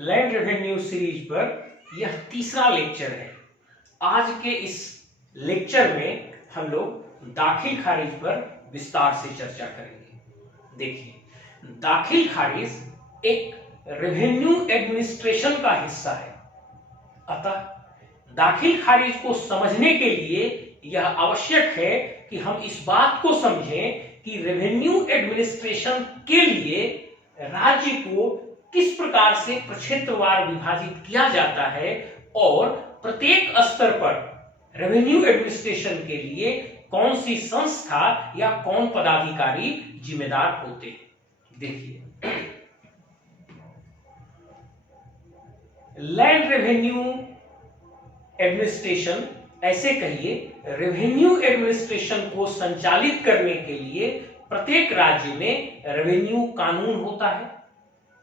Land revenue series पर यह तीसरा लेक्चर है। आज के इस लेक्चर में हम लोग दाखिल खारिज पर विस्तार से चर्चा करेंगे। देखिए, दाखिल खारिज एक रेवेन्यू एडमिनिस्ट्रेशन का हिस्सा है। अतः दाखिल खारिज को समझने के लिए यह आवश्यक है कि हम इस बात को समझें कि रेवेन्यू एडमिनिस्ट्रेशन के लिए राज्य को किस प्रकार से प्रक्षेत्रवार विभाजित किया जाता है और प्रत्येक स्तर पर रेवेन्यू एडमिनिस्ट्रेशन के लिए कौन सी संस्था या कौन पदाधिकारी जिम्मेदार होते हैं। देखिए, लैंड रेवेन्यू एडमिनिस्ट्रेशन, ऐसे कहिए, रेवेन्यू एडमिनिस्ट्रेशन को संचालित करने के लिए प्रत्येक राज्य में रेवेन्यू कानून होता है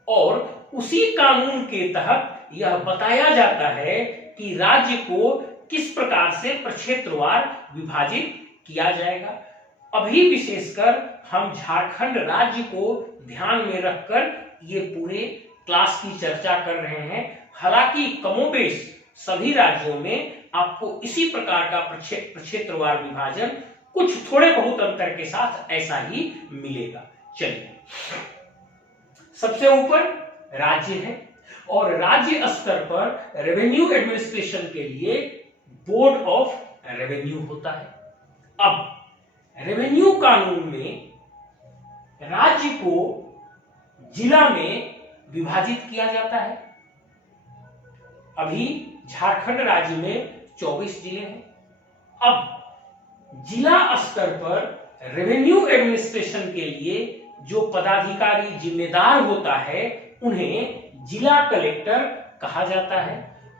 और उसी कानून के तहत यह बताया जाता है कि राज्य को किस प्रकार से प्रक्षेत्रवार विभाजित किया जाएगा। अभी विशेषकर हम झारखंड राज्य को ध्यान में रखकर ये पूरे क्लास की चर्चा कर रहे हैं। हालांकि कमोबेश सभी राज्यों में आपको इसी प्रकार का प्रक्षेत्रवार विभाजन कुछ थोड़े बहुत अंतर के साथ ऐसा ही मिलेगा। चलिए, सबसे ऊपर राज्य है और राज्य स्तर पर रेवेन्यू एडमिनिस्ट्रेशन के लिए बोर्ड ऑफ रेवेन्यू होता है। अब रेवेन्यू कानून में राज्य को जिला में विभाजित किया जाता है। अभी झारखंड राज्य में 24 जिले हैं। अब जिला स्तर पर रेवेन्यू एडमिनिस्ट्रेशन के लिए जो पदाधिकारी जिम्मेदार होता है उन्हें जिला कलेक्टर कहा जाता है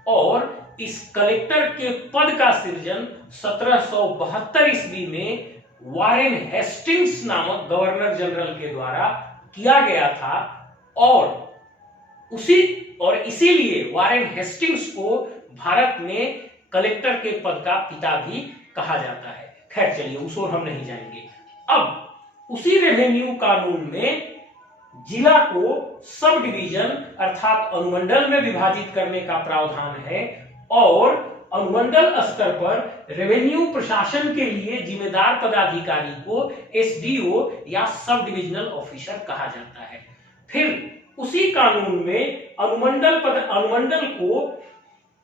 और इस कलेक्टर के पद का सृजन 1772 ईस्वी में वारेन हेस्टिंग्स नामक गवर्नर जनरल के द्वारा किया गया था और इसीलिए वारेन हेस्टिंग्स को भारत में कलेक्टर के पद का पिता भी कहा जाता है। खैर, चलिए, उस ओर हम नहीं जाएंगे। अब उसी रेवेन्यू कानून में जिला को सब डिवीजन अर्थात अनुमंडल में विभाजित करने का प्रावधान है और अनुमंडल स्तर पर रेवेन्यू प्रशासन के लिए जिम्मेदार पदाधिकारी को एसडीओ या सब डिविजनल ऑफिसर कहा जाता है। फिर उसी कानून में अनुमंडल को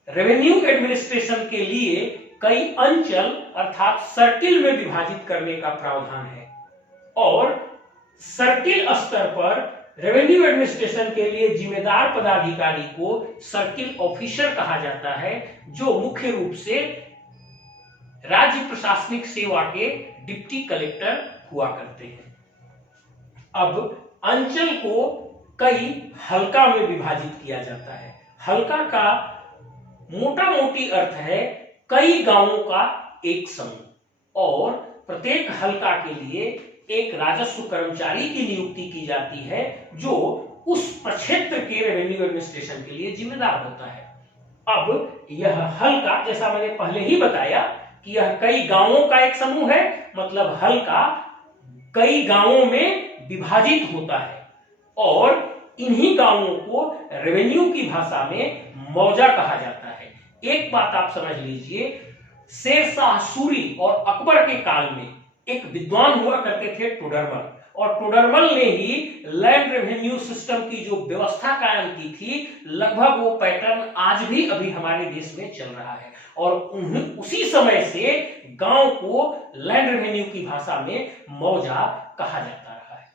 रेवेन्यू एडमिनिस्ट्रेशन के लिए कई अंचल अर्थात सर्किल में विभाजित करने का प्रावधान है और सर्किल स्तर पर रेवेन्यू एडमिनिस्ट्रेशन के लिए जिम्मेदार पदाधिकारी को सर्किल ऑफिसर कहा जाता है, जो मुख्य रूप से राज्य प्रशासनिक सेवा के डिप्टी कलेक्टर हुआ करते हैं। अब अंचल को कई हल्का में विभाजित किया जाता है। हल्का का मोटा मोटी अर्थ है कई गांवों का एक समूह और प्रत्येक हल्का के लिए एक राजस्व कर्मचारी की नियुक्ति की जाती है जो उस प्रक्षेत्र के रेवेन्यू एडमिनिस्ट्रेशन के लिए जिम्मेदार होता है। अब यह हल्का, जैसा मैंने पहले ही बताया कि यह कई गांवों का एक समूह है, मतलब हल्का कई गांवों में विभाजित होता है और इन्हीं गांवों को रेवेन्यू की भाषा में मौजा कहा जाता है। एक बात आप समझ लीजिए, शेरशाह सूरी और अकबर के काल में एक विद्वान हुआ करते थे टोडरमल, और टोडरमल ने ही लैंड रेवेन्यू सिस्टम की जो व्यवस्था कायम की थी, लगभग वो पैटर्न आज भी अभी हमारे देश में चल रहा है और उसी समय से गांव को लैंड रेवेन्यू की भाषा में मौजा कहा जाता रहा है।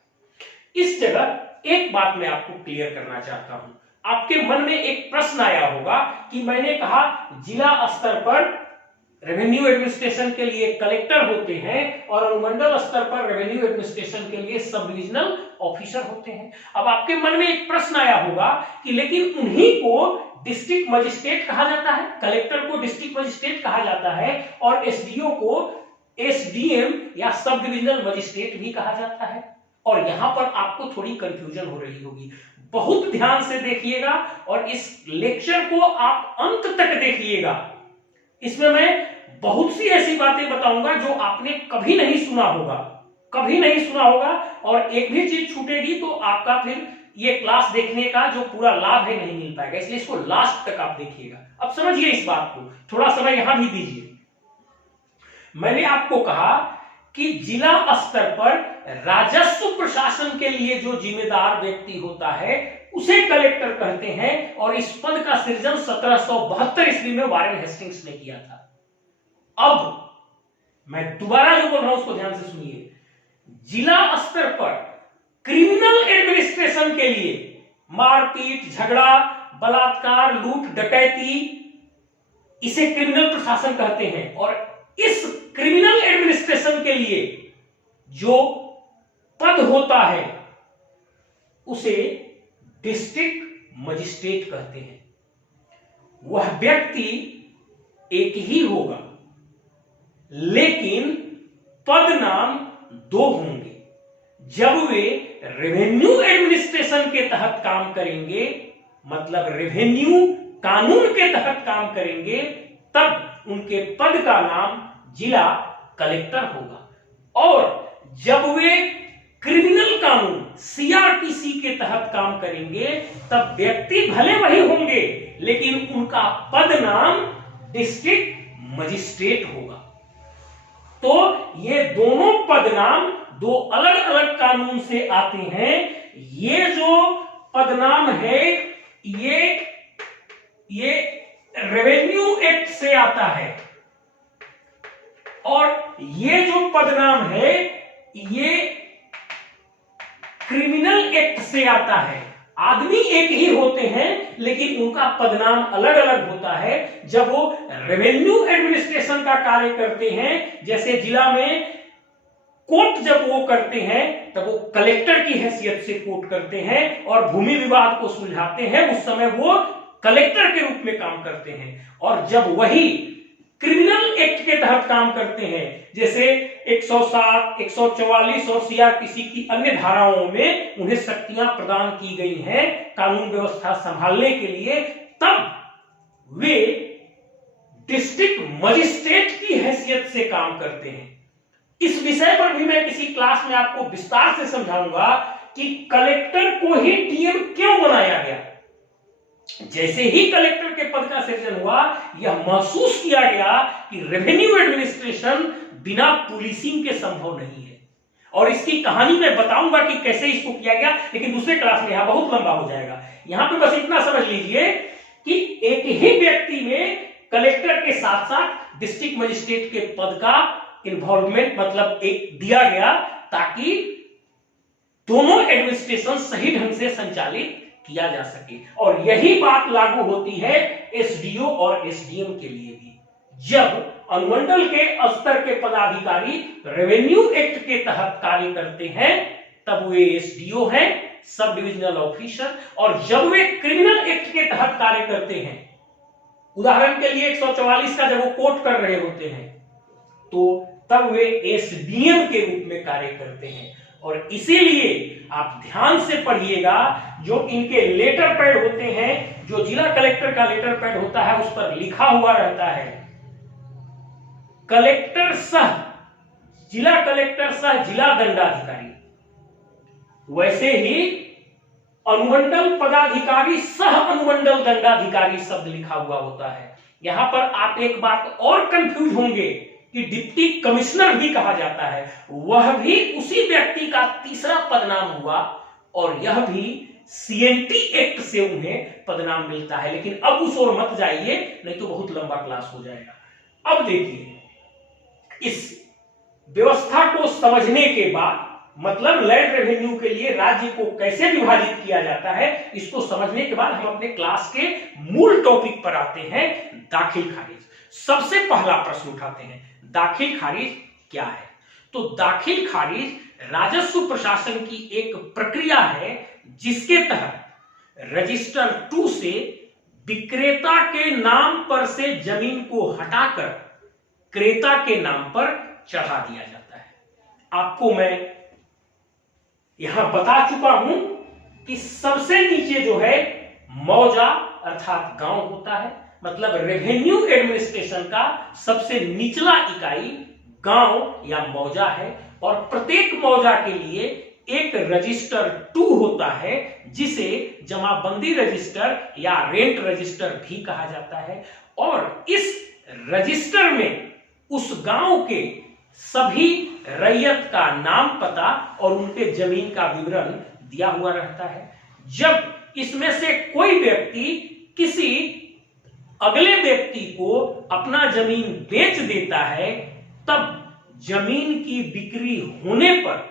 इस जगह एक बात मैं आपको क्लियर करना चाहता हूं। आपके मन में एक प्रश्न आया होगा कि मैंने कहा जिला स्तर पर रेवेन्यू एडमिनिस्ट्रेशन के लिए कलेक्टर होते हैं और अनुमंडल स्तर पर रेवेन्यू एडमिनिस्ट्रेशन के लिए सब डिविजनल ऑफिसर होते हैं। अब आपके मन में एक प्रश्न आया होगा कि लेकिन उन्हीं को डिस्ट्रिक्ट मजिस्ट्रेट कहा जाता है, कलेक्टर को डिस्ट्रिक्ट मजिस्ट्रेट कहा जाता है और एसडीओ को एसडीएम या सब डिविजनल मजिस्ट्रेट भी कहा जाता है। और यहां पर आपको थोड़ी कंफ्यूजन हो रही होगी। बहुत ध्यान से देखिएगा और इस लेक्चर को आप अंत तक देखिएगा। इसमें मैं बहुत सी ऐसी बातें बताऊंगा जो आपने कभी नहीं सुना होगा और एक भी चीज छूटेगी तो आपका फिर ये क्लास देखने का जो पूरा लाभ है नहीं मिल पाएगा, इसलिए इसको लास्ट तक आप देखिएगा। अब समझिए इस बात को, थोड़ा समय यहां भी दीजिए। मैंने आपको कहा कि जिला स्तर पर राजस्व प्रशासन के लिए जो जिम्मेदार व्यक्ति होता है उसे कलेक्टर कहते हैं, और इस पद का सृजन 1772 ईस्वी में वारेन हेस्टिंग्स ने किया था। अब मैं दोबारा जो बोल रहा हूं उसको ध्यान से सुनिए। जिला स्तर पर क्रिमिनल एडमिनिस्ट्रेशन के लिए, मारपीट, झगड़ा, बलात्कार, लूट, डकैती, इसे क्रिमिनल प्रशासन कहते हैं। और इस क्रिमिनल एडमिनिस्ट्रेशन के लिए जो पद होता है उसे डिस्ट्रिक्ट मजिस्ट्रेट कहते हैं। वह व्यक्ति एक ही होगा, लेकिन पद नाम दो होंगे। जब वे रेवेन्यू एडमिनिस्ट्रेशन के तहत काम करेंगे, मतलब रेवेन्यू कानून के तहत काम करेंगे, तब उनके पद का नाम जिला कलेक्टर होगा। और जब वे क्रिमिनल कानून सीआरपीसी के तहत काम करेंगे, तब व्यक्ति भले वही होंगे, लेकिन उनका पद नाम डिस्ट्रिक्ट मजिस्ट्रेट होगा। तो ये दोनों पद नाम दो अलग अलग कानून से आते हैं। ये जो पदनाम है ये रेवेन्यू एक्ट से आता है, और ये जो पदनाम है ये क्रिमिनल एक्ट से आता है। आदमी एक ही होते हैं, लेकिन उनका पदनाम अलग अलग होता है। जब वो रेवेन्यू एडमिनिस्ट्रेशन का कार्य करते हैं, जैसे जिला में कोर्ट जब वो करते हैं, तब वो कलेक्टर की हैसियत से कोर्ट करते हैं और भूमि विवाद को सुलझाते हैं, उस समय वो कलेक्टर के रूप में काम करते हैं। और जब वही क्रिमिनल एक्ट के तहत काम करते हैं, जैसे 107, 144 और सीआरपीसी की अन्य धाराओं में उन्हें शक्तियां प्रदान की गई हैं कानून व्यवस्था संभालने के लिए, तब वे डिस्ट्रिक्ट मजिस्ट्रेट की हैसियत से काम करते हैं। इस विषय पर भी मैं किसी क्लास में आपको विस्तार से समझाऊंगा कि कलेक्टर को ही डीएम क्यों बनाया गया। जैसे ही कलेक्टर के पद का सृजन हुआ, यह महसूस किया गया कि रेवेन्यू एडमिनिस्ट्रेशन बिना पुलिसिंग के संभव नहीं है। और इसकी कहानी मैं बताऊंगा कि कैसे इसको किया गया, लेकिन दूसरे क्लास में यहां बहुत लंबा हो जाएगा। यहां पे बस इतना समझ लीजिए कि एक ही व्यक्ति में कलेक्टर के साथ साथ डिस्ट्रिक्ट मजिस्ट्रेट के पद का इन्वॉल्वमेंट मतलब एक दिया गया, ताकि दोनों एडमिनिस्ट्रेशन सही ढंग से संचालित किया जा सके। और यही बात लागू होती है एसडीओ और एसडीएम के लिए भी। जब अनुमंडल के स्तर के पदाधिकारी रेवेन्यू एक्ट के तहत कार्य करते हैं, तब वे एसडीओ हैं, सब डिविजनल ऑफिसर। और जब वे क्रिमिनल एक्ट के तहत कार्य करते हैं, उदाहरण के लिए 144 का जब वो कोर्ट कर रहे होते हैं, तो तब वे एसडीएम के रूप में कार्य करते हैं। और इसीलिए आप ध्यान से पढ़िएगा, जो इनके लेटर पैड होते हैं, जो जिला कलेक्टर का लेटर पैड होता है, उस पर लिखा हुआ रहता है कलेक्टर सह जिला कलेक्टर सह जिला दंडाधिकारी। वैसे ही अनुमंडल पदाधिकारी सह अनुमंडल दंडाधिकारी शब्द लिखा हुआ होता है। यहां पर आप एक बात और कंफ्यूज होंगे कि डिप्टी कमिश्नर भी कहा जाता है, वह भी उसी व्यक्ति का तीसरा पदनाम हुआ, और यह भी सीएनटी एक्ट से उन्हें पदनाम मिलता है। लेकिन अब उस ओर मत जाइए, नहीं तो बहुत लंबा क्लास हो जाएगा। अब देखिए, इस व्यवस्था को समझने के बाद, मतलब लैंड रेवेन्यू के लिए राज्य को कैसे विभाजित किया जाता है, इसको समझने के बाद हम अपने क्लास के मूल टॉपिक पर आते हैं, दाखिल खारिज। सबसे पहला प्रश्न उठाते हैं, दाखिल खारिज क्या है? तो दाखिल खारिज राजस्व प्रशासन की एक प्रक्रिया है, जिसके तहत रजिस्टर 2 से विक्रेता के नाम पर से जमीन को हटाकर क्रेता के नाम पर चढ़ा दिया जाता है। आपको मैं यहां बता चुका हूं कि सबसे नीचे जो है मौजा अर्थात गांव होता है, मतलब रेवेन्यू एडमिनिस्ट्रेशन का सबसे निचला इकाई गांव या मौजा है। और प्रत्येक मौजा के लिए एक रजिस्टर 2 होता है जिसे जमाबंदी रजिस्टर या रेंट रजिस्टर भी कहा जाता है। और इस रजिस्टर में उस गांव के सभी रैयत का नाम, पता और उनके जमीन का विवरण दिया हुआ रहता है। जब इसमें से कोई व्यक्ति किसी अगले व्यक्ति को अपना जमीन बेच देता है, तब जमीन की बिक्री होने पर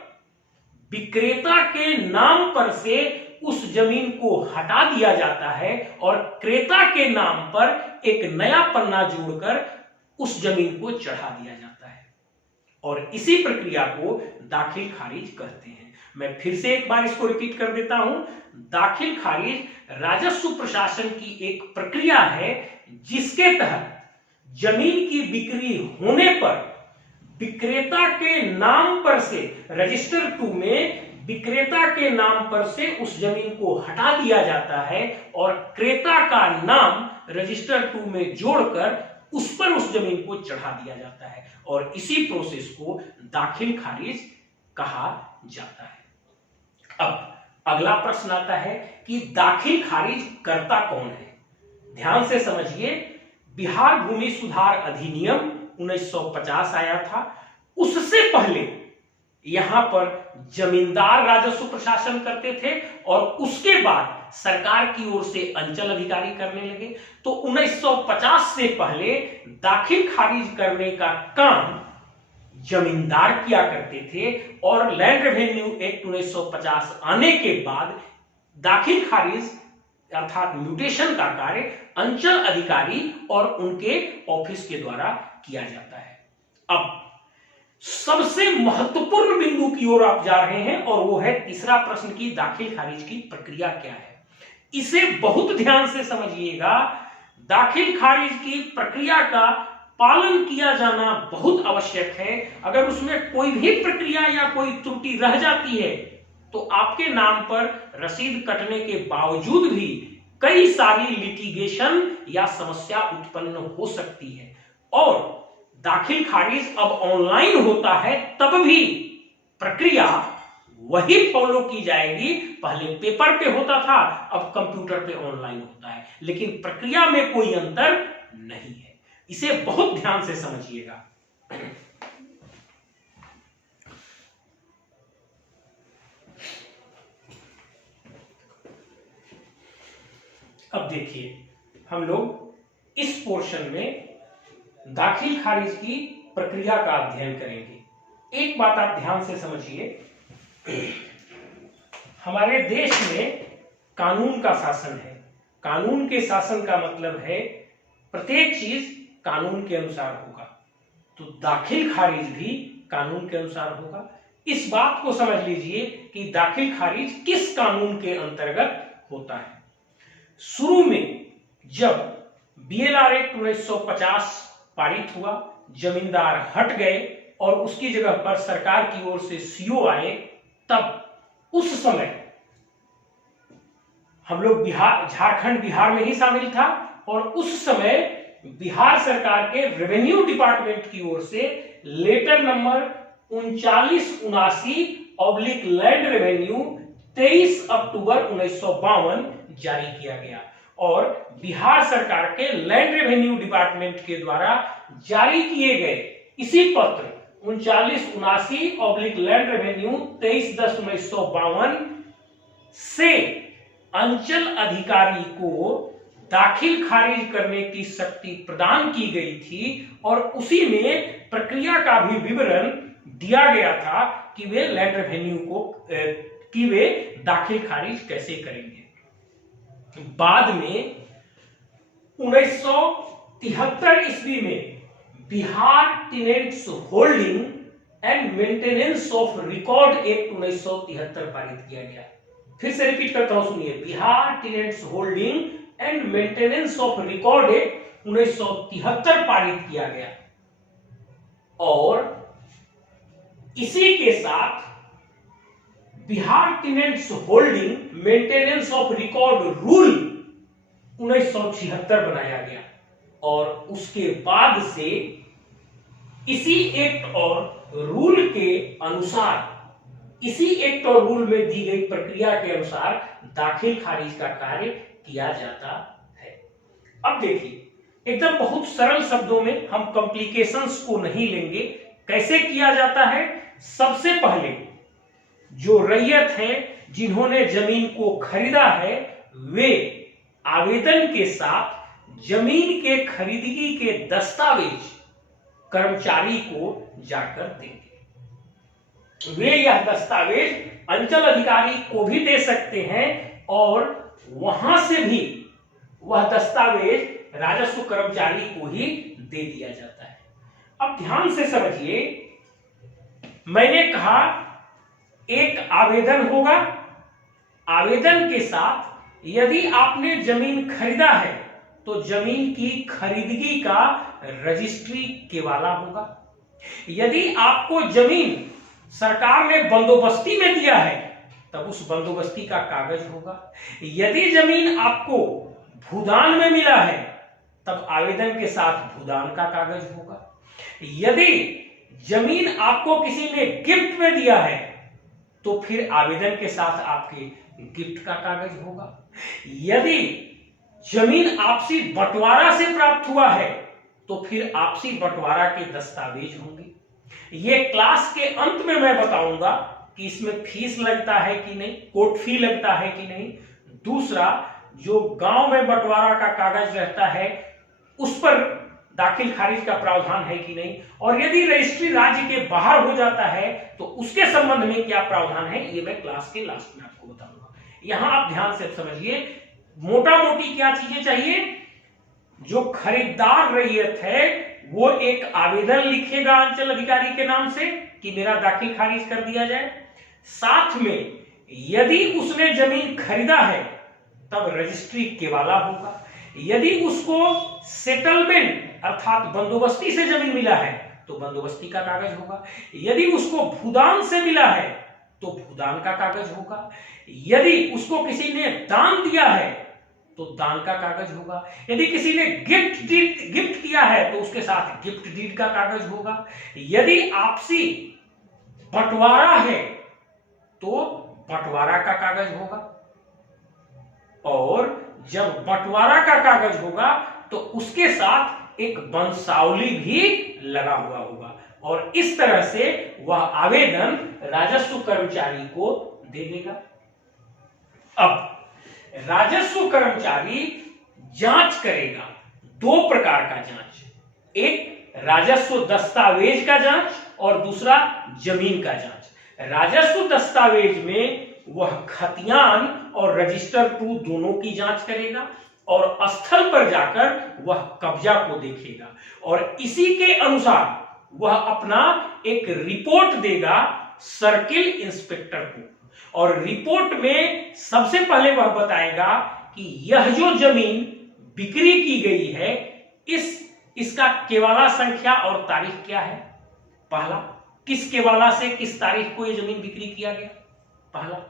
विक्रेता के नाम पर से उस जमीन को हटा दिया जाता है और क्रेता के नाम पर एक नया पन्ना जोड़कर उस जमीन को चढ़ा दिया जाता है और इसी प्रक्रिया को दाखिल खारिज कहते हैं। मैं फिर से एक बार इसको रिपीट कर देता हूं। दाखिल खारिज राजस्व प्रशासन की एक प्रक्रिया है जिसके तहत जमीन की बिक्री होने पर विक्रेता के नाम पर से रजिस्टर 2 में विक्रेता के नाम पर से उस जमीन को हटा दिया जाता है और क्रेता का नाम रजिस्टर 2 में जोड़कर उस पर उस जमीन को चढ़ा दिया जाता है और इसी प्रोसेस को दाखिल खारिज कहा जाता है। अब अगला प्रश्न आता है कि दाखिल खारिज करता कौन है। ध्यान से समझिए, बिहार भूमि सुधार अधिनियम 1950 आया था। उससे पहले यहां पर जमींदार राजस्व प्रशासन करते थे और उसके बाद सरकार की ओर से अंचल अधिकारी करने लगे। तो 1950 से पहले दाखिल खारिज करने का काम जमींदार किया करते थे और लैंड रेवेन्यू एक्ट 1950 आने के बाद दाखिल खारिज अर्थात म्यूटेशन का कार्य अंचल अधिकारी और उनके ऑफिस के द्वारा किया जाता है। अब सबसे महत्वपूर्ण बिंदु की ओर आप जा रहे हैं और वो है तीसरा प्रश्न की दाखिल खारिज की प्रक्रिया क्या है। इसे बहुत ध्यान से समझिएगा। दाखिल खारिज की प्रक्रिया का पालन किया जाना बहुत आवश्यक है। अगर उसमें कोई भी प्रक्रिया या कोई त्रुटि रह जाती है तो आपके नाम पर रसीद कटने के बावजूद भी कई सारी लिटिगेशन या समस्या उत्पन्न हो सकती है। और दाखिल खारिज अब ऑनलाइन होता है तब भी प्रक्रिया वही फॉलो की जाएगी। पहले पेपर पे होता था, अब कंप्यूटर पे ऑनलाइन होता है, लेकिन प्रक्रिया में कोई अंतर नहीं है। इसे बहुत ध्यान से समझिएगा। अब देखिए, हम लोग इस पोर्शन में दाखिल खारिज की प्रक्रिया का अध्ययन करेंगे। एक बात आप ध्यान से समझिए, हमारे देश में कानून का शासन है। कानून के शासन का मतलब है प्रत्येक चीज कानून के अनुसार होगा, तो दाखिल खारिज भी कानून के अनुसार होगा। इस बात को समझ लीजिए कि दाखिल खारिज किस कानून के अंतर्गत होता है। शुरू में जब बीएलआर एक्ट 1950 पारित हुआ, जमींदार हट गए और उसकी जगह पर सरकार की ओर से सीओ आए, तब उस समय हम लोग झारखंड बिहार में ही शामिल था और उस समय बिहार सरकार के रेवेन्यू डिपार्टमेंट की ओर से लेटर नंबर 3979 लैंड रेवेन्यू 23 अक्टूबर 1952 जारी किया गया और बिहार सरकार के लैंड रेवेन्यू डिपार्टमेंट के द्वारा जारी किए गए इसी पत्र 3979 लैंड रेवेन्यू 23/10/1952 से अंचल अधिकारी को दाखिल खारिज करने की शक्ति प्रदान की गई थी और उसी में प्रक्रिया का भी विवरण दिया गया था कि वे लैंड रेवेन्यू को कि वे दाखिल खारिज कैसे करेंगे। बाद में 1973 ईस्वी में Bihar tenants holding and maintenance of record act 1973 पारित किया गया। फिर से रिपीट करता हूं, सुनिए, Bihar tenants holding and maintenance of record act 1973 पारित किया गया और इसी के साथ Bihar tenants holding maintenance of record rule 1976 बनाया गया और उसके बाद से इसी एक्ट और रूल के अनुसार इसी एक्ट और रूल में दी गई प्रक्रिया के अनुसार दाखिल खारिज का कार्य किया जाता है। अब देखिए एकदम बहुत सरल शब्दों में, हम कॉम्प्लिकेशंस को नहीं लेंगे। कैसे किया जाता है? सबसे पहले जो रैयत है जिन्होंने जमीन को खरीदा है, वे आवेदन के साथ जमीन के खरीदगी के दस्तावेज कर्मचारी को जाकर देंगे। वे यह दस्तावेज अंचल अधिकारी को भी दे सकते हैं और वहां से भी वह दस्तावेज राजस्व कर्मचारी को ही दे दिया जाता है। अब ध्यान से समझिए, मैंने कहा एक आवेदन होगा, आवेदन के साथ यदि आपने जमीन खरीदा है तो जमीन की खरीदगी का रजिस्ट्री केवाला होगा। यदि आपको जमीन सरकार ने बंदोबस्ती में दिया है तब उस बंदोबस्ती का कागज होगा। यदि जमीन आपको भूदान में मिला है तब आवेदन के साथ भूदान का कागज होगा। यदि जमीन आपको किसी ने गिफ्ट में दिया है तो फिर आवेदन के साथ आपके गिफ्ट का कागज होगा। यदि जमीन आपसी बंटवारा से प्राप्त हुआ है तो फिर आपसी बंटवारा के दस्तावेज होंगे। ये क्लास के अंत में मैं बताऊंगा कि इसमें फीस लगता है कि नहीं, कोर्ट फी लगता है कि नहीं। दूसरा, जो गांव में बंटवारा का कागज रहता है उस पर दाखिल खारिज का प्रावधान है कि नहीं, और यदि रजिस्ट्री राज्य के बाहर हो जाता है तो उसके संबंध में क्या प्रावधान है, ये मैं क्लास के लास्ट में आपको बताऊंगा। यहां आप ध्यान से समझिए, मोटा मोटी क्या चीजें चाहिए। जो खरीदार रैयत है वो एक आवेदन लिखेगा अंचल अधिकारी के नाम से कि मेरा दाखिल खारिज कर दिया जाए। साथ में यदि उसने जमीन खरीदा है तब रजिस्ट्री केवाला होगा। यदि उसको सेटलमेंट अर्थात बंदोबस्ती से जमीन मिला है तो बंदोबस्ती का कागज होगा। यदि उसको भूदान से मिला है तो भूदान का कागज होगा। यदि उसको किसी ने दान दिया है तो दान का कागज होगा। यदि किसी ने गिफ्ट किया है तो उसके साथ गिफ्ट डीड का कागज होगा। यदि आपसी बंटवारा है तो बंटवारा का कागज होगा। और जब बंटवारा का कागज होगा तो उसके साथ एक वंशावली भी लगा हुआ होगा और इस तरह से वह आवेदन राजस्व कर्मचारी को दे देगा। अब राजस्व कर्मचारी जांच करेगा, दो प्रकार का जांच, एक राजस्व दस्तावेज का जांच और दूसरा जमीन का जांच। राजस्व दस्तावेज में वह खतियान और रजिस्टर टू दोनों की जांच करेगा और स्थल पर जाकर वह कब्जा को देखेगा और इसी के अनुसार वह अपना एक रिपोर्ट देगा सर्किल इंस्पेक्टर को। और रिपोर्ट में सबसे पहले वह बताएगा कि यह जो जमीन बिक्री की गई है इसका केवाला संख्या और तारीख क्या है। पहला, किस केवाला से किस तारीख को यह जमीन बिक्री किया गया, पहला।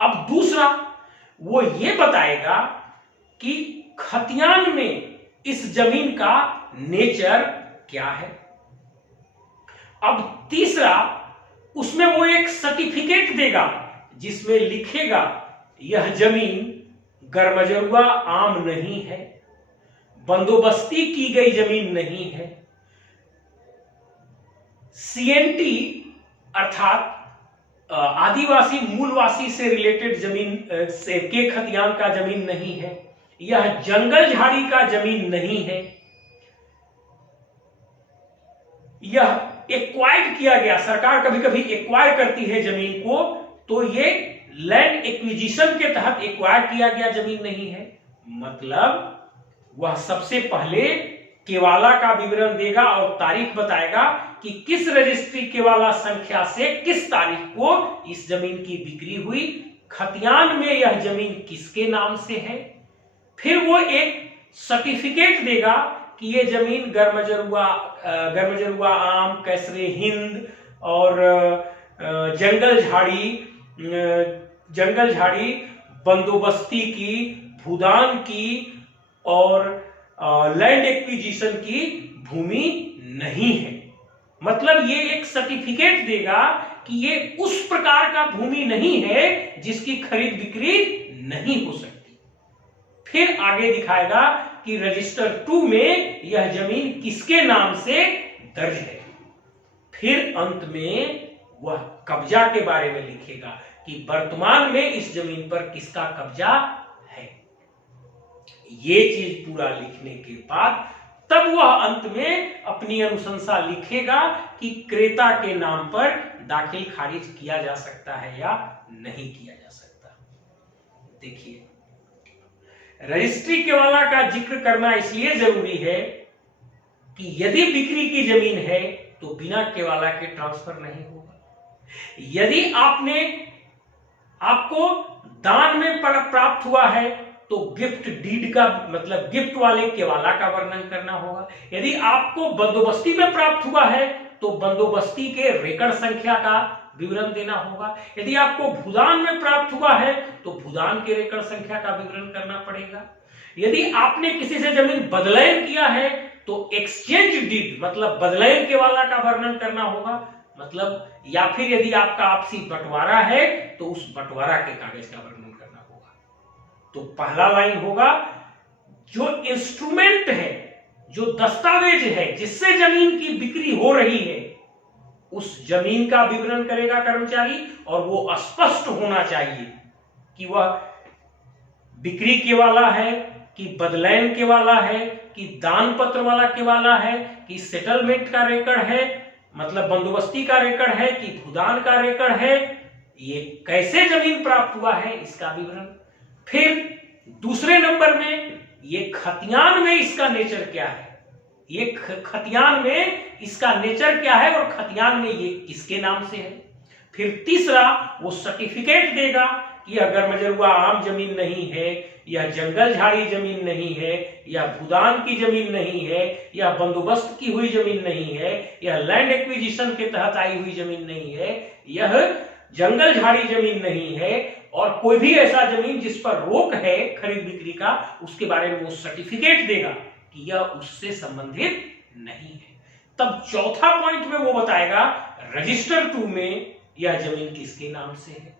अब दूसरा, वो ये बताएगा कि खतियान में इस जमीन का नेचर क्या है। अब तीसरा, उसमें वो एक सर्टिफिकेट देगा जिसमें लिखेगा यह जमीन गरमजरुआ आम नहीं है, बंदोबस्ती की गई जमीन नहीं है, सीएनटी अर्थात आदिवासी मूलवासी से रिलेटेड जमीन से के खतियान का जमीन नहीं है, यह जंगल झाड़ी का जमीन नहीं है, यह एक्वायर्ड किया गया, सरकार कभी कभी एक्वायर करती है जमीन को, तो ये लैंड एक्विजिशन के तहत एक्वायर किया गया जमीन नहीं है। मतलब वह सबसे पहले केवाला का विवरण देगा और तारीख बताएगा कि किस रजिस्ट्री केवाला संख्या से किस तारीख को इस जमीन की बिक्री हुई, खतियान में यह जमीन किसके नाम से है। फिर वो एक सर्टिफिकेट देगा कि ये जमीन गरमजरुआ आम, कैसरे हिंद और जंगल झाड़ी बंदोबस्ती की, भूदान की और लैंड एक्विजिशन की भूमि नहीं है। मतलब ये एक सर्टिफिकेट देगा कि ये उस प्रकार का भूमि नहीं है जिसकी खरीद बिक्री नहीं हो सकती। फिर आगे दिखाएगा कि रजिस्टर 2 में यह जमीन किसके नाम से दर्ज है। फिर अंत में वह कब्जा के बारे में लिखेगा कि वर्तमान में इस जमीन पर किसका कब्जा है। ये चीज पूरा लिखने के बाद तब वह अंत में अपनी अनुशंसा लिखेगा कि क्रेता के नाम पर दाखिल खारिज किया जा सकता है या नहीं किया जा सकता। देखिए, रजिस्ट्री केवाला का जिक्र करना इसलिए जरूरी है कि यदि बिक्री की जमीन है तो बिना केवाला के ट्रांसफर नहीं होगा। यदि आपको दान में प्राप्त हुआ है तो गिफ्ट डीड का मतलब गिफ्ट वाले केवाला का वर्णन करना होगा। यदि आपको बंदोबस्ती में प्राप्त हुआ है तो बंदोबस्ती के रेकड़ संख्या का विवरण देना होगा। यदि आपको भूदान में प्राप्त हुआ है तो भूदान के रेकड़ संख्या का विवरण करना पड़ेगा। यदि आपने किसी से जमीन बदलैन किया है तो एक्सचेंज डीड मतलब बदलैन केवाला का वर्णन करना होगा। मतलब या फिर यदि आपका आपसी बंटवारा है तो उस बंटवारा के कागज का वर्णन करना होगा। तो पहला लाइन होगा जो इंस्ट्रूमेंट है, जो दस्तावेज है जिससे जमीन की बिक्री हो रही है, उस जमीन का विवरण करेगा कर्मचारी और वो स्पष्ट होना चाहिए कि वह बिक्री के वाला है कि बदलैन के वाला है कि दान पत्र वाला के वाला है कि सेटलमेंट का रेकर्ड है मतलब बंदोबस्ती का रेकर्ड है कि भूदान का रेकर्ड है, ये कैसे जमीन प्राप्त हुआ है इसका विवरण। फिर दूसरे नंबर में ये खतियान में इसका नेचर क्या है, ये खतियान में इसका नेचर क्या है और खतियान में ये किसके नाम से है। फिर तीसरा वो सर्टिफिकेट देगा कि अगर मजरूआ आम जमीन नहीं है या जंगल झाड़ी जमीन नहीं है या भूदान की जमीन नहीं है या बंदोबस्त की हुई जमीन नहीं है या लैंड एक्विजिशन के तहत आई हुई जमीन नहीं है, यह जंगल झाड़ी जमीन नहीं है और कोई भी ऐसा जमीन जिस पर रोक है खरीद बिक्री का, उसके बारे में वो सर्टिफिकेट देगा कि यह उससे संबंधित नहीं है। तब चौथा पॉइंट में वो बताएगा रजिस्टर 2 में यह जमीन किसके नाम से है।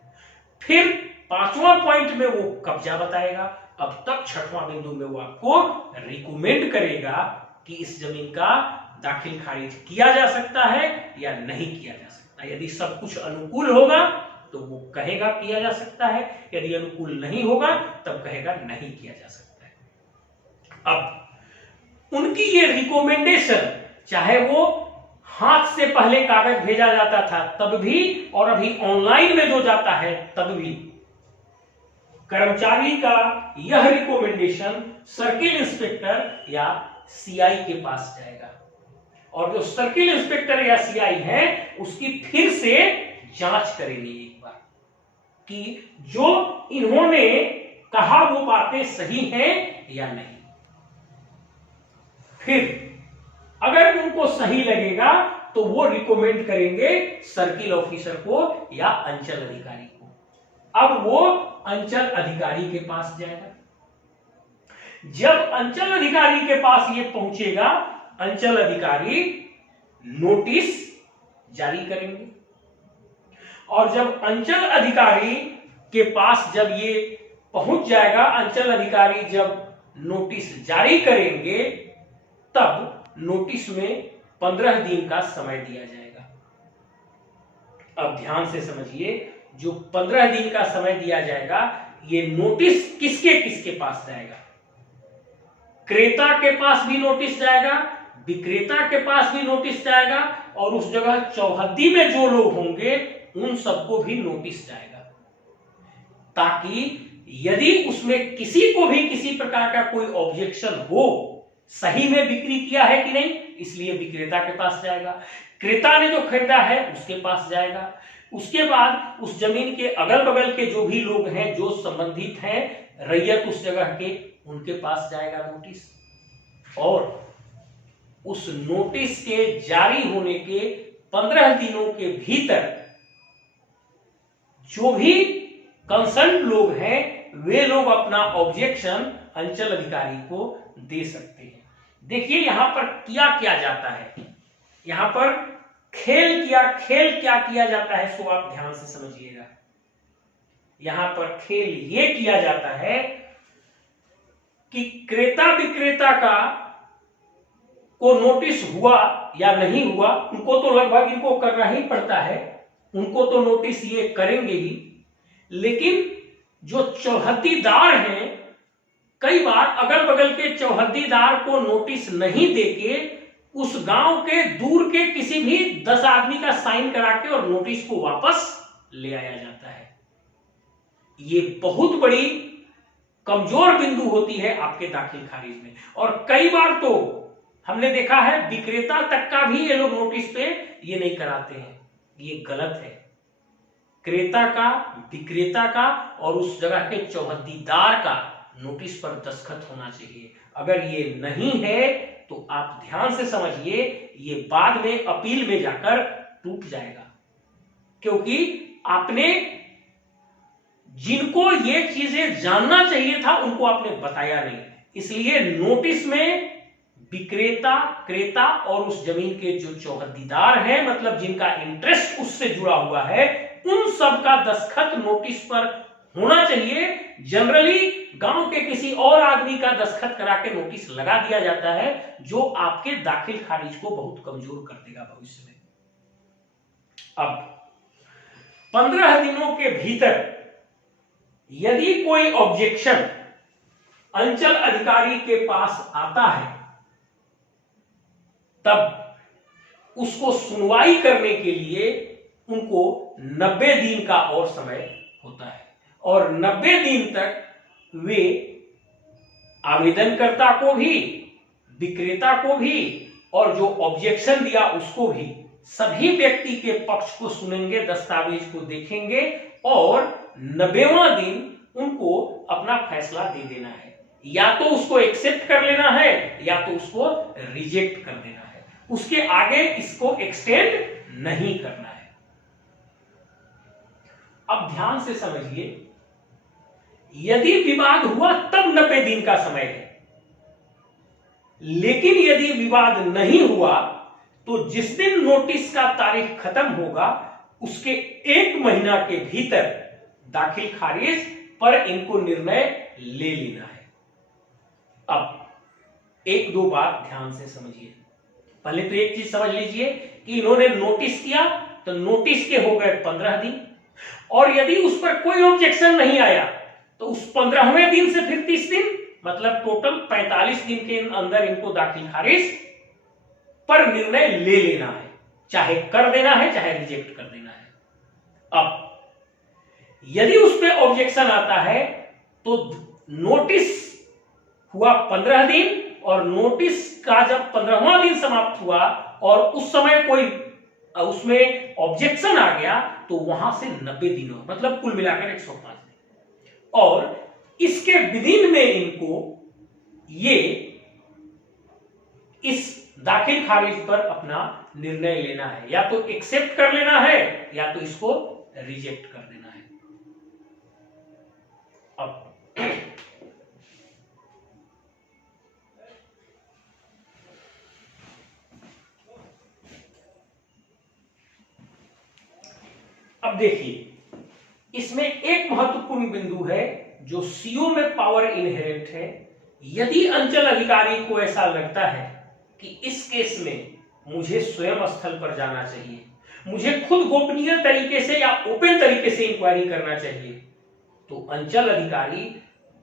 फिर पांचवा पॉइंट में वो कब्जा बताएगा। अब तक छठवां बिंदु में वो आपको रिकमेंड करेगा कि इस जमीन का दाखिल खारिज किया जा सकता है या नहीं किया जा सकता। यदि सब कुछ अनुकूल होगा तो वो कहेगा किया जा सकता है, यदि अनुकूल नहीं होगा तब कहेगा नहीं किया जा सकता है। अब उनकी ये रिकमेंडेशन, चाहे वो हाथ से पहले कागज भेजा जाता था तब भी और अभी ऑनलाइन में जो जाता है तब भी, कर्मचारी का यह रिकमेंडेशन सर्किल इंस्पेक्टर या सीआई के पास जाएगा और जो सर्किल इंस्पेक्टर या सीआई है उसकी फिर से जांच करेंगे एक बार कि जो इन्होंने कहा वो बातें सही हैं या नहीं। फिर अगर उनको सही लगेगा तो वो रिकमेंड करेंगे सर्किल ऑफिसर को या अंचल अधिकारी को। अब वो अंचल अधिकारी के पास जाएगा। जब अंचल अधिकारी के पास ये पहुंचेगा, अंचल अधिकारी नोटिस जारी करेंगे और जब अंचल अधिकारी के पास जब ये पहुंच जाएगा, अंचल अधिकारी जब नोटिस जारी करेंगे तब नोटिस में 15 दिन का समय दिया जाएगा। अब ध्यान से समझिए, जो 15 दिन का समय दिया जाएगा ये नोटिस किसके किसके पास जाएगा। क्रेता के पास भी नोटिस जाएगा, विक्रेता के पास भी नोटिस जाएगा और उस जगह चौहद्दी में जो लोग होंगे उन सबको भी नोटिस जाएगा, ताकि यदि उसमें किसी को भी किसी प्रकार का कोई ऑब्जेक्शन हो, सही में बिक्री किया है कि नहीं, इसलिए विक्रेता के पास जाएगा, क्रेता ने जो खरीदा है उसके पास जाएगा। उसके बाद उस जमीन के अगल बगल के जो भी लोग हैं, जो संबंधित हैं, रैयत उस जगह के, उनके पास जाएगा नोटिस। और उस नोटिस के जारी होने के 15 दिनों के भीतर जो भी कंसर्न लोग हैं वे लोग अपना ऑब्जेक्शन अंचल अधिकारी को दे सकते हैं। देखिए यहां पर किया क्या जाता है, यहां पर खेल किया। खेल क्या किया जाता है सो आप ध्यान से समझिएगा। यहां पर खेल ये किया जाता है कि क्रेता विक्रेता का को नोटिस हुआ या नहीं हुआ, उनको तो लगभग इनको करना ही पड़ता है, उनको तो नोटिस ये करेंगे ही, लेकिन जो चौहद्दीदार हैं, कई बार अगल बगल के चौहद्दीदार को नोटिस नहीं देके उस गांव के दूर के किसी भी 10 आदमी का साइन करा के और नोटिस को वापस ले आया जाता है। ये बहुत बड़ी कमजोर बिंदु होती है आपके दाखिल खारिज में। और कई बार तो हमने देखा है विक्रेता तक का भी ये लोग नोटिस पे ये नहीं कराते हैं। ये गलत है। क्रेता का, विक्रेता का और उस जगह के चौहद्दीदार का नोटिस पर दस्तखत होना चाहिए। अगर ये नहीं है तो आप ध्यान से समझिए, ये बाद में अपील में जाकर टूट जाएगा, क्योंकि आपने जिनको ये चीजें जानना चाहिए था उनको आपने बताया नहीं। इसलिए नोटिस में विक्रेता, क्रेता और उस जमीन के जो चौहद्दीदार हैं, मतलब जिनका इंटरेस्ट उससे जुड़ा हुआ है, उन सब का दस्तखत नोटिस पर होना चाहिए। जनरली गांव के किसी और आदमी का दस्तखत करा के नोटिस लगा दिया जाता है, जो आपके दाखिल खारिज को बहुत कमजोर कर देगा भविष्य में। अब 15 दिनों के भीतर यदि कोई ऑब्जेक्शन अंचल अधिकारी के पास आता है, तब उसको सुनवाई करने के लिए उनको 90 दिन का और समय होता है। और 90 दिन तक वे आवेदनकर्ता को भी, विक्रेता को भी और जो ऑब्जेक्शन दिया उसको भी, सभी व्यक्ति के पक्ष को सुनेंगे, दस्तावेज को देखेंगे और 90वां दिन उनको अपना फैसला दे देना है। या तो उसको एक्सेप्ट कर लेना है या तो उसको रिजेक्ट कर देना है। उसके आगे इसको एक्सटेंड नहीं करना है। अब ध्यान से समझिए, यदि विवाद हुआ तब 90 दिन का समय है, लेकिन यदि विवाद नहीं हुआ तो जिस दिन नोटिस का तारीख खत्म होगा उसके 1 महीना के भीतर दाखिल खारिज पर इनको निर्णय ले लेना है। अब 1-2 बात ध्यान से समझिए। पहले तो एक चीज समझ लीजिए कि इन्होंने नोटिस किया तो नोटिस के हो गए 15 दिन, और यदि उस पर कोई ऑब्जेक्शन नहीं आया तो उस 15वें दिन से फिर 30 दिन, मतलब टोटल 45 दिन के अंदर इनको दाखिल खारिज पर निर्णय ले लेना है, चाहे कर देना है चाहे रिजेक्ट कर देना है। अब यदि उस पर ऑब्जेक्शन आता है तो नोटिस हुआ 15 दिन, और नोटिस का जब 15वां दिन समाप्त हुआ और उस समय कोई उसमें ऑब्जेक्शन आ गया तो वहां से 90 दिन, मतलब कुल मिलाकर 105 दिन। और इसके विदिन में इनको ये इस दाखिल खारिज पर अपना निर्णय लेना है, या तो एक्सेप्ट कर लेना है या तो इसको रिजेक्ट कर देना है। अब देखिए, इसमें एक महत्वपूर्ण बिंदु है जो सीओ में पावर इनहेरेंट है। यदि अंचल अधिकारी को ऐसा लगता है कि इस केस में मुझे स्वयं स्थल पर जाना चाहिए, मुझे खुद गोपनीय तरीके से या ओपन तरीके से इंक्वायरी करना चाहिए, तो अंचल अधिकारी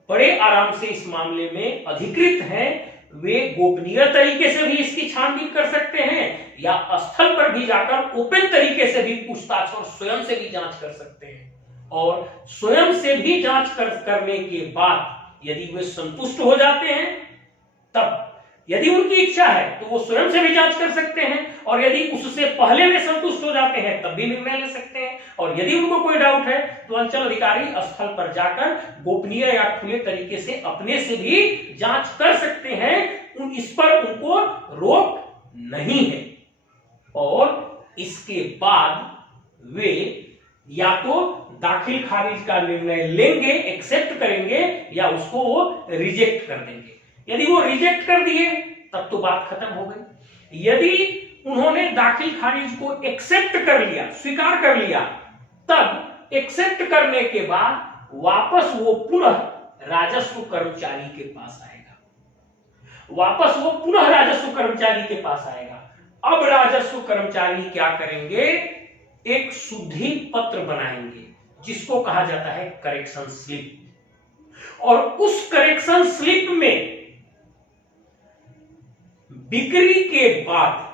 बड़े आराम से इस मामले में अधिकृत हैं। वे गोपनीय तरीके से भी इसकी छानबीन कर सकते हैं या स्थल पर भी जाकर ओपन तरीके से भी पूछताछ और स्वयं से भी जांच कर सकते हैं। और स्वयं से भी जांच करने के बाद यदि वे संतुष्ट हो जाते हैं, तब यदि उनकी इच्छा है तो वो स्वयं से भी जांच कर सकते हैं, और यदि उससे पहले वे संतुष्ट हो जाते हैं तब भी निर्णय ले सकते हैं। और यदि उनको कोई डाउट है तो अंचल अधिकारी स्थल पर जाकर गोपनीय या खुले तरीके से अपने से भी जांच कर सकते हैं। इस पर उनको रोक नहीं है। और इसके बाद वे या तो दाखिल खारिज का निर्णय लेंगे, एक्सेप्ट करेंगे, या उसको वो रिजेक्ट कर देंगे। यदि वो रिजेक्ट कर दिए तब तो बात खत्म हो गई। यदि उन्होंने दाखिल खारिज को एक्सेप्ट कर लिया, स्वीकार कर लिया, तब एक्सेप्ट करने के बाद वापस वो पुनः राजस्व कर्मचारी के पास आएगा, वापस वो पुनः राजस्व कर्मचारी के पास आएगा। अब राजस्व कर्मचारी क्या करेंगे, एक शुद्धि पत्र बनाएंगे जिसको कहा जाता है करेक्शन स्लिप, और उस करेक्शन स्लिप में बिक्री के बाद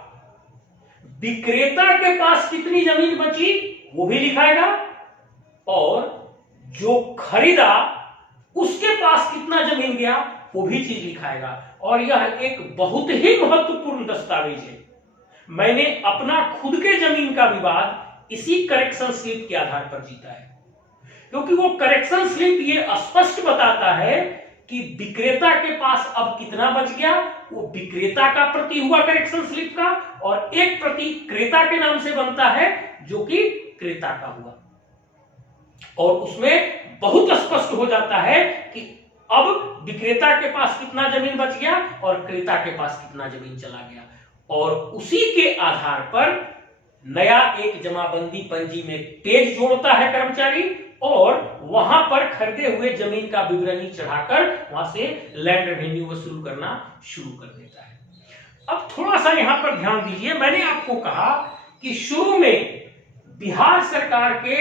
विक्रेता के पास कितनी जमीन बची वो भी लिखाएगा, और जो खरीदा उसके पास कितना जमीन गया वो भी चीज लिखाएगा। और यह एक बहुत ही महत्वपूर्ण दस्तावेज है। मैंने अपना खुद के जमीन का विवाद इसी करेक्शन स्लिप के आधार पर जीता है, क्योंकि वो करेक्शन स्लिप ये स्पष्ट बताता है कि विक्रेता के पास अब कितना बच गया, वो विक्रेता का प्रति हुआ करेक्शन स्लिप का, और एक प्रति क्रेता के नाम से बनता है जो कि क्रेता का हुआ। और उसमें बहुत स्पष्ट हो जाता है कि अब विक्रेता के पास कितना जमीन बच गया और क्रेता के पास कितना जमीन चला गया, और उसी के आधार पर नया एक जमाबंदी पंजी में पेज जोड़ता है कर्मचारी, और वहां पर खरीदे हुए जमीन का विवरणी चढ़ाकर वहां से लैंड रेवेन्यू वसूल करना शुरू कर देता है। अब थोड़ा सा यहां पर ध्यान दीजिए, मैंने आपको कहा कि शुरू में बिहार सरकार के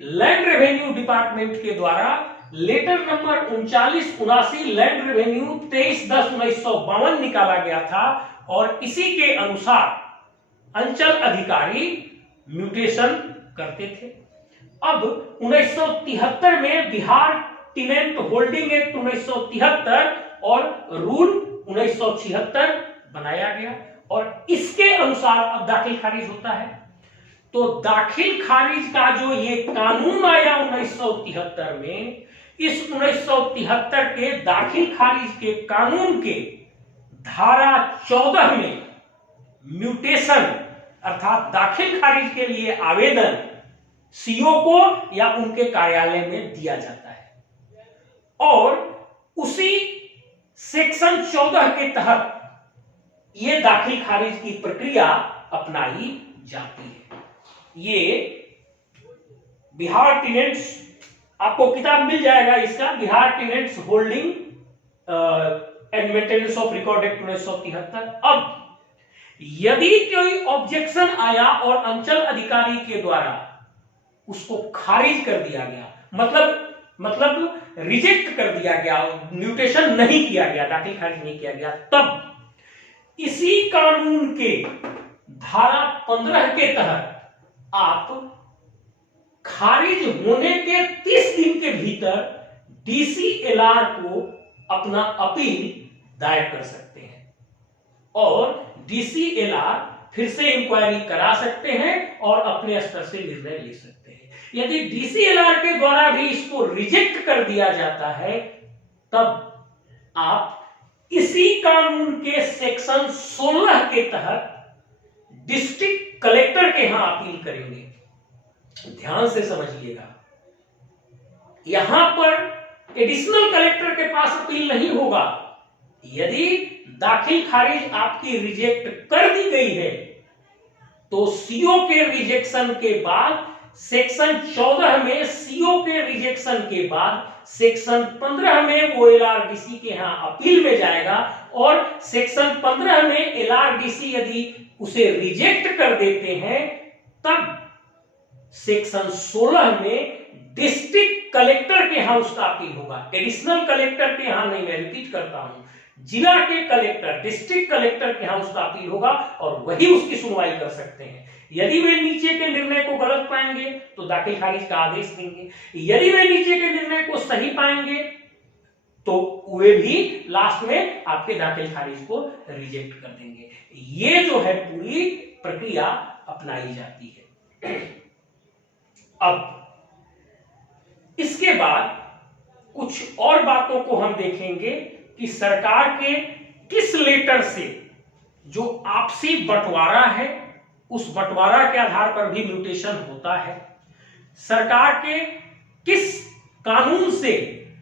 लैंड रेवेन्यू डिपार्टमेंट के द्वारा लेटर नंबर 3979 लैंड रेवेन्यू 23/10/1952 निकाला गया था, और इसी के अनुसार अंचल अधिकारी म्यूटेशन करते थे। अब 1973 में बिहार टिनेंट होल्डिंग एक्ट 1973 और रूल 1976 बनाया गया, और इसके अनुसार अब दाखिल खारिज होता है। तो दाखिल खारिज का जो ये कानून आया 1973 में, इस 1973 के दाखिल खारिज के कानून के धारा 14 में म्यूटेशन अर्थात दाखिल खारिज के लिए आवेदन सीओ को या उनके कार्यालय में दिया जाता है, और उसी सेक्शन 14 के तहत यह दाखिल खारिज की प्रक्रिया अपनाई जाती है। ये बिहार टिनेंट्स, आपको किताब मिल जाएगा इसका, Bihar tenants holding and maintenance of record act 1973। अब यदि कोई ऑब्जेक्शन आया और अंचल अधिकारी के द्वारा उसको खारिज कर दिया गया, मतलब रिजेक्ट कर दिया गया, म्यूटेशन नहीं किया गया, दाखिल खारिज नहीं किया गया, तब इसी कानून के धारा 15 के तहत आप खारिज होने के 30 दिन के भीतर डीसीएलआर को अपना अपील दायर कर सकते हैं, और डीसीएलआर फिर से इंक्वायरी करा सकते हैं और अपने स्तर से निर्णय ले सकते हैं। यदि डीसीएलआर के द्वारा भी इसको रिजेक्ट कर दिया जाता है, तब आप इसी कानून के सेक्शन 16 के तहत डिस्ट्रिक्ट कलेक्टर के यहां अपील करेंगे। ध्यान से समझिएगा, यहां पर एडिशनल कलेक्टर के पास अपील नहीं होगा। यदि दाखिल खारिज आपकी रिजेक्ट कर दी गई है, तो सीओ के रिजेक्शन के बाद सेक्शन 14 में सीओ के रिजेक्शन के बाद सेक्शन 15 में वो एलआरडीसी के यहां अपील में जाएगा, और सेक्शन 15 में एलआरडीसी यदि उसे रिजेक्ट कर देते हैं, तब सेक्शन 16 में डिस्ट्रिक्ट कलेक्टर के यहां उसका अपील होगा। एडिशनल कलेक्टर के यहां नहीं, मैं रिपीट करता हूं, जिला के कलेक्टर, डिस्ट्रिक्ट कलेक्टर के यहां उसका अपील होगा, और वही उसकी सुनवाई कर सकते हैं। यदि वे नीचे के निर्णय को गलत पाएंगे तो दाखिल खारिज का आदेश देंगे, यदि वे नीचे के निर्णय को सही पाएंगे तो वे भी लास्ट में आपके दाखिल खारिज को रिजेक्ट कर देंगे। ये जो है पूरी प्रक्रिया अपनाई जाती है। अब इसके बाद कुछ और बातों को हम देखेंगे कि सरकार के किस लेटर से जो आपसी बंटवारा है, उस बंटवारा के आधार पर भी म्यूटेशन होता है। सरकार के किस कानून से,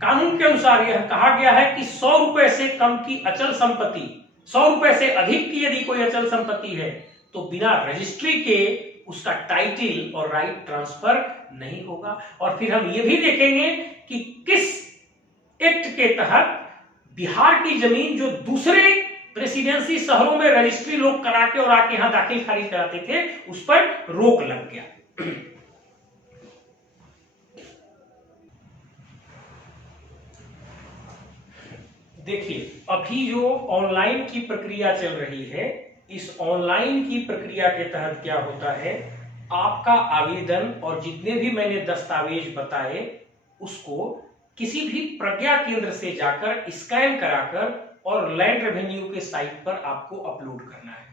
कानून के अनुसार यह कहा गया है कि 100 रुपए से कम की अचल संपत्ति, 100 रुपए से अधिक की यदि कोई अचल संपत्ति है तो बिना रजिस्ट्री के उसका टाइटल और राइट ट्रांसफर नहीं होगा। और फिर हम ये भी देखेंगे कि किस एक्ट के तहत बिहार की जमीन जो दूसरे प्रेसिडेंसी शहरों में रजिस्ट्री लोग करा के और आके यहां दाखिल खारिज कराते थे, उस पर रोक लग गया। देखिए, अभी जो ऑनलाइन की प्रक्रिया चल रही है, इस ऑनलाइन की प्रक्रिया के तहत क्या होता है, आपका आवेदन और जितने भी मैंने दस्तावेज बताए उसको किसी भी प्रज्ञा केंद्र से जाकर स्कैन कराकर और लैंड रेवेन्यू के साइट पर आपको अपलोड करना है।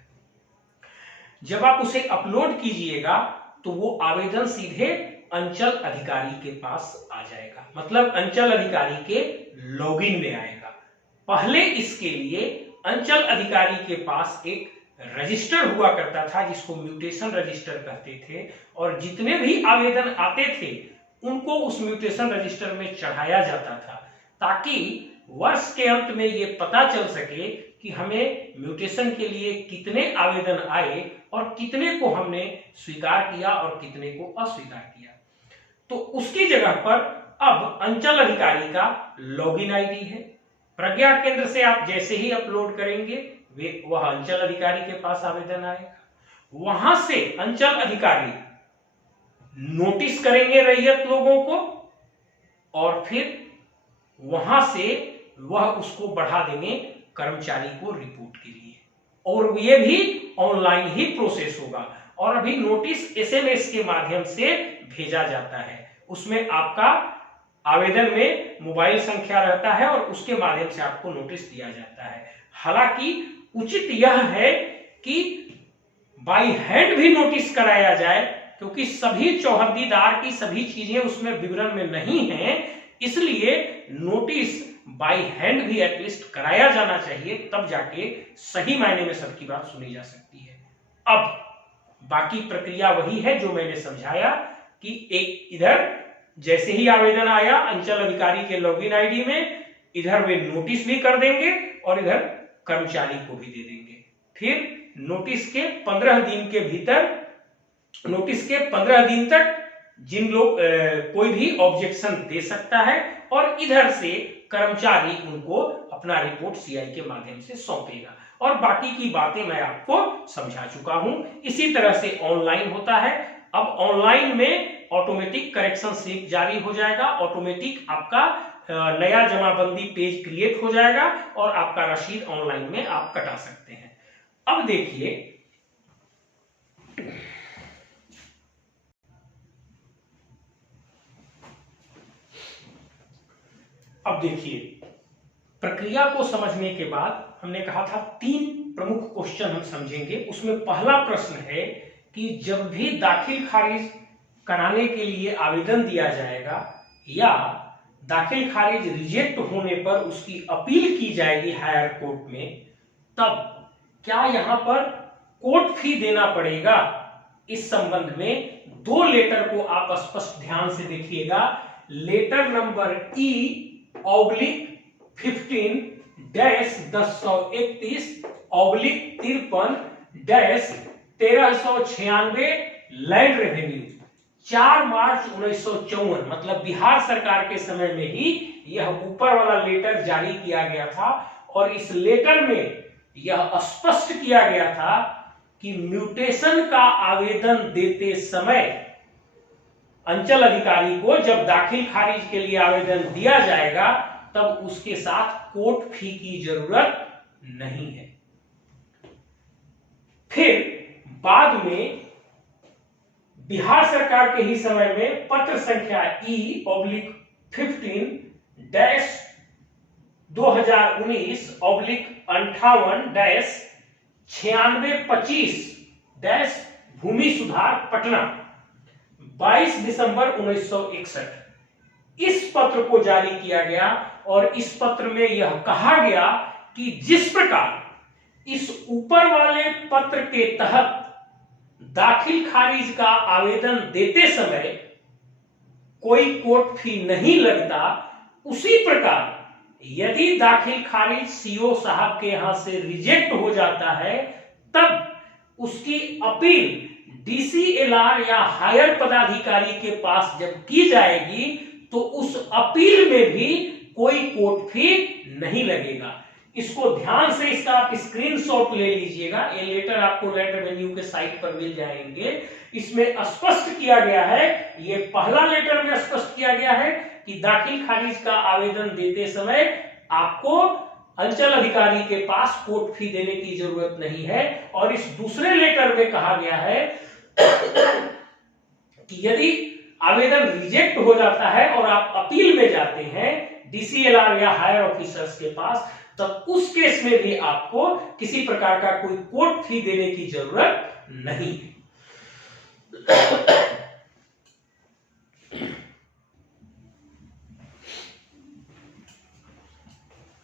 जब आप उसे अपलोड कीजिएगा तो वो आवेदन सीधे अंचल अधिकारी के पास आ जाएगा, मतलब अंचल अधिकारी के लॉगिन में आएगा। पहले इसके लिए अंचल अधिकारी के पास एक रजिस्टर हुआ करता था जिसको म्यूटेशन रजिस्टर कहते थे, और जितने भी आवेदन आते थे उनको उस म्यूटेशन रजिस्टर में चढ़ाया जाता था, ताकि वर्ष के अंत में ये पता चल सके कि हमें म्यूटेशन के लिए कितने आवेदन आए और कितने को हमने स्वीकार किया और कितने को अस्वीकार किया। तो उसकी जगह पर अब अंचल अधिकारी का लॉगिन आईडी है। प्रज्ञा केंद्र से आप जैसे ही अपलोड करेंगे वह अंचल अधिकारी के पास आवेदन आएगा। वहां से अंचल अधिकारी नोटिस करेंगे रैयत लोगों को और फिर वहां से वह उसको बढ़ा देंगे कर्मचारी को रिपोर्ट के लिए, और ये भी ऑनलाइन ही प्रोसेस होगा। और अभी नोटिस एसएमएस के माध्यम से भेजा जाता है, उसमें आपका आवेदन में मोबाइल संख्या रहता है और उसके माध्यम से आपको नोटिस दिया जाता है। हालांकि उचित यह है कि बाई हैंड भी नोटिस कराया जाए, क्योंकि सभी चौहद्दीदार की सभी चीजें उसमें विवरण में नहीं है, इसलिए नोटिस बाई हैंड भी एटलीस्ट कराया जाना चाहिए, तब जाके सही मायने में सबकी बात सुनी जा सकती है। अब बाकी प्रक्रिया वही है जो मैंने समझाया कि एक इधर जैसे ही आवेदन आया अंचल अधिकारी के लॉगिन आईडी में, इधर वे नोटिस भी कर देंगे और इधर कर्मचारी को भी दे देंगे। फिर नोटिस के 15 दिन के भीतर, नोटिस के 15 दिन तक जिन लोग कोई भी ऑब्जेक्शन दे सकता है, और इधर से कर्मचारी उनको अपना रिपोर्ट सीआई के माध्यम से सौंपेगा। और बाकी की बातें मैं आपको समझा चुका हूं। इसी तरह से ऑनलाइन होता है। अब ऑनलाइन में ऑटोमेटिक करेक्शन स्लिप जारी हो जाएगा, ऑटोमेटिक आपका नया जमाबंदी पेज क्रिएट हो जाएगा और आपका रसीद ऑनलाइन में आप कटा सकते हैं। अब देखिए, प्रक्रिया को समझने के बाद हमने कहा था 3 प्रमुख क्वेश्चन हम समझेंगे। उसमें पहला प्रश्न है कि जब भी दाखिल खारिज कराने के लिए आवेदन दिया जाएगा या दाखिल खारिज रिजेक्ट होने पर उसकी अपील की जाएगी हायर कोर्ट में, तब क्या यहां पर कोर्ट फी देना पड़ेगा? इस संबंध में 2 लेटर को आप स्पष्ट ध्यान से देखिएगा। Letter number E/1031/53-1396 land revenue 4 मार्च 1954, मतलब बिहार सरकार के समय में ही यह ऊपर वाला लेटर जारी किया गया था। और इस लेटर में यह स्पष्ट किया गया था कि म्यूटेशन का आवेदन देते समय अंचल अधिकारी को जब दाखिल खारिज के लिए आवेदन दिया जाएगा तब उसके साथ कोर्ट फी की जरूरत नहीं है। फिर बाद में बिहार सरकार के ही समय में पत्र संख्या E/2019/58-9625 भूमि सुधार पटना 22 दिसंबर 1961, इस पत्र को जारी किया गया। और इस पत्र में यह कहा गया कि जिस प्रकार इस ऊपर वाले पत्र के तहत दाखिल खारिज का आवेदन देते समय कोई कोर्ट फी नहीं लगता, उसी प्रकार यदि दाखिल खारिज सीओ साहब के यहां से रिजेक्ट हो जाता है तब उसकी अपील डीसीएलआर या हायर पदाधिकारी के पास जब की जाएगी तो उस अपील में भी कोई कोर्ट फी नहीं लगेगा। इसको ध्यान से इसका आप स्क्रीनशॉट ले लीजिएगा। ये लेटर आपको लैंड रेवेन्यू के साइट पर मिल जाएंगे। इसमें स्पष्ट किया गया है, ये पहला लेटर में स्पष्ट किया गया है कि दाखिल खारिज का आवेदन देते समय आपको अंचल अधिकारी के पास कोर्ट फी देने की जरूरत नहीं है। और इस दूसरे लेटर में कहा गया है कि यदि आवेदन रिजेक्ट हो जाता है और आप अपील में जाते हैं डीसीएलआर या हायर ऑफिसर्स के पास, तब उस केस में भी आपको किसी प्रकार का कोई कोर्ट फी देने की जरूरत नहीं है।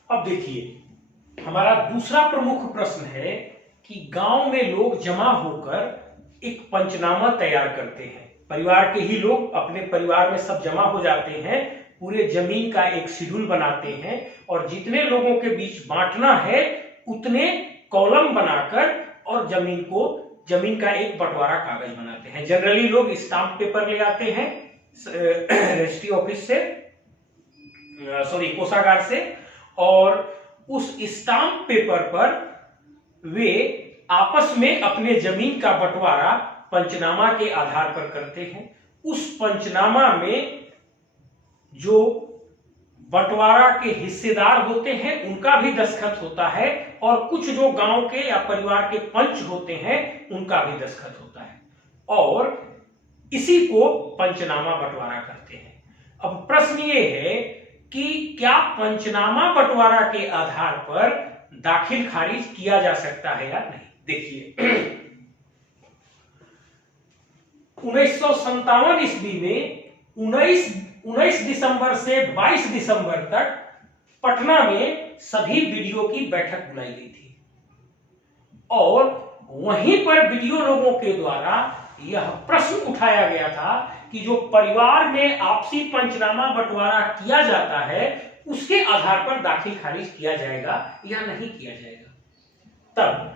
अब देखिए, हमारा दूसरा प्रमुख प्रश्न है कि गांव में लोग जमा होकर एक पंचनामा तैयार करते हैं। परिवार के ही लोग अपने परिवार में सब जमा हो जाते हैं, पूरे जमीन का एक शेड्यूल बनाते हैं और जितने लोगों के बीच बांटना है उतने कॉलम बनाकर और जमीन का एक बंटवारा कागज बनाते हैं। जनरली लोग स्टाम्प पेपर ले आते हैं रजिस्ट्री ऑफिस से, कोषागार से, और उस स्टाम्प पेपर पर वे आपस में अपने जमीन का बंटवारा पंचनामा के आधार पर करते हैं। उस पंचनामा में जो बंटवारा के हिस्सेदार होते हैं उनका भी दस्तखत होता है और कुछ जो गांव के या परिवार के पंच होते हैं उनका भी दस्तखत होता है और इसी को पंचनामा बंटवारा कहते हैं। अब प्रश्न ये है कि क्या पंचनामा बंटवारा के आधार पर दाखिल खारिज किया जा सकता है या नहीं। देखिए 1957 ईस्वी में 19 दिसंबर से 22 दिसंबर तक पटना में सभी बीडीओ की बैठक बुलाई गई थी और वहीं पर बीडीओ लोगों के द्वारा यह प्रश्न उठाया गया था कि जो परिवार में आपसी पंचनामा बंटवारा किया जाता है उसके आधार पर दाखिल खारिज किया जाएगा या नहीं किया जाएगा। तब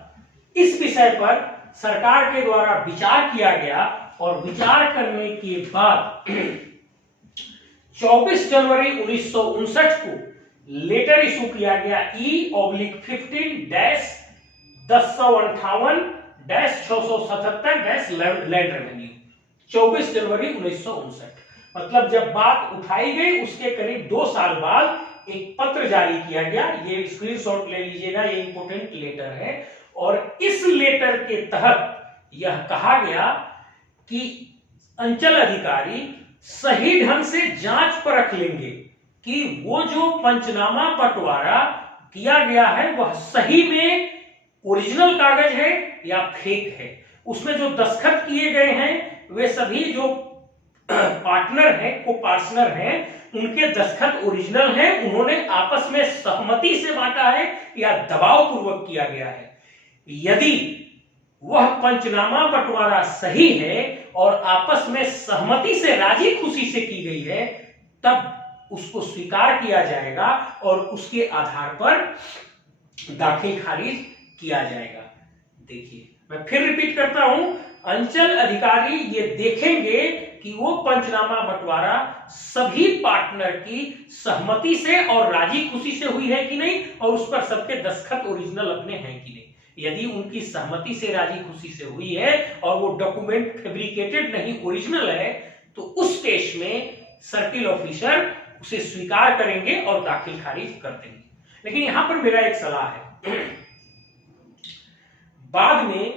इस विषय पर सरकार के द्वारा विचार किया गया और विचार करने के बाद 24 जनवरी 1959 को लेटर इशू किया गया E/15-1058-677 लैंड रेवेन्यू 24 जनवरी 1959। मतलब जब बात उठाई गई उसके करीब 2 साल बाद एक पत्र जारी किया गया। ये स्क्रीनशॉट ले लीजिएगा, ये इंपोर्टेंट लेटर है और इस लेटर के तहत यह कहा गया कि अंचल अधिकारी सही ढंग से जांच परख लेंगे कि वो जो पंचनामा बंटवारा किया गया है वह सही में ओरिजिनल कागज है या फेक है। उसमें जो दस्तखत किए गए हैं वे सभी जो पार्टनर हैं, को पार्टनर हैं, उनके दस्तखत ओरिजिनल हैं, उन्होंने आपस में सहमति से बांटा है या दबाव पूर्वक किया गया है। यदि वह पंचनामा बंटवारा सही है और आपस में सहमति से राजी खुशी से की गई है तब उसको स्वीकार किया जाएगा और उसके आधार पर दाखिल खारिज किया जाएगा। देखिए मैं फिर रिपीट करता हूं, अंचल अधिकारी ये देखेंगे कि वो पंचनामा बंटवारा सभी पार्टनर की सहमति से और राजी खुशी से हुई है कि नहीं और उस पर सबके दस्तखत ओरिजिनल अपने हैं कि नहीं। यदि उनकी सहमति से राजी खुशी से हुई है और वो डॉक्यूमेंट फैब्रिकेटेड नहीं ओरिजिनल है तो उस केस में सर्किल ऑफिसर उसे स्वीकार करेंगे और दाखिल खारिज कर देंगे। लेकिन यहां पर मेरा एक सलाह है, बाद में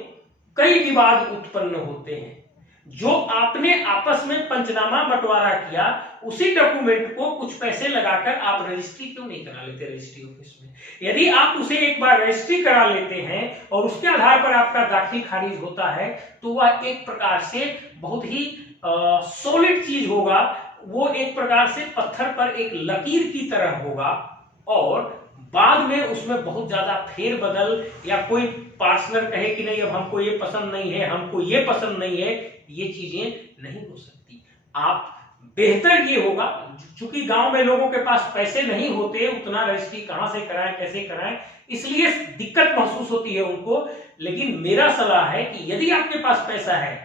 कई विवाद उत्पन्न होते हैं। जो आपने आपस में पंचनामा बंटवारा किया उसी डॉक्यूमेंट को कुछ पैसे लगाकर आप रजिस्ट्री क्यों नहीं करा लेते रजिस्ट्री ऑफिस में। यदि आप उसे एक बार रजिस्ट्री करा लेते हैं और उसके आधार पर आपका दाखिल खारिज होता है तो वह एक प्रकार से बहुत ही सॉलिड चीज होगा, वो एक प्रकार से पत्थर पर एक लकीर की तरह होगा और बाद में उसमें बहुत ज्यादा फेरबदल या कोई पार्टनर कहे कि नहीं अब हमको ये पसंद नहीं है, हमको ये पसंद नहीं है, ये चीजें नहीं हो सकती। आप बेहतर ये होगा, चूंकि गांव में लोगों के पास पैसे नहीं होते उतना रजिस्ट्री कहां से कराएं कैसे कराएं, इसलिए दिक्कत महसूस होती है उनको लेकिन मेरा सलाह है कि यदि आपके पास पैसा है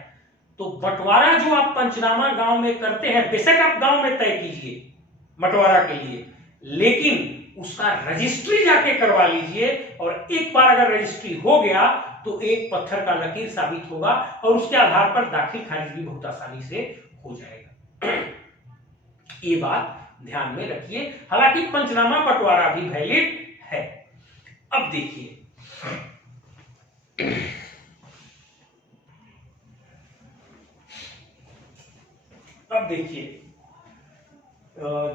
तो बंटवारा जो आप पंचनामा गांव में करते हैं, बेशक आप गांव में तय कीजिए बंटवारा के लिए, लेकिन उसका रजिस्ट्री जाके करवा लीजिए। और एक बार अगर रजिस्ट्री हो गया तो एक पत्थर का लकीर साबित होगा और उसके आधार पर दाखिल खारिज भी बहुत आसानी से हो जाएगा। ये बात ध्यान में रखिए। हालांकि पंचनामा बंटवारा भी वैलिड है। अब देखिए,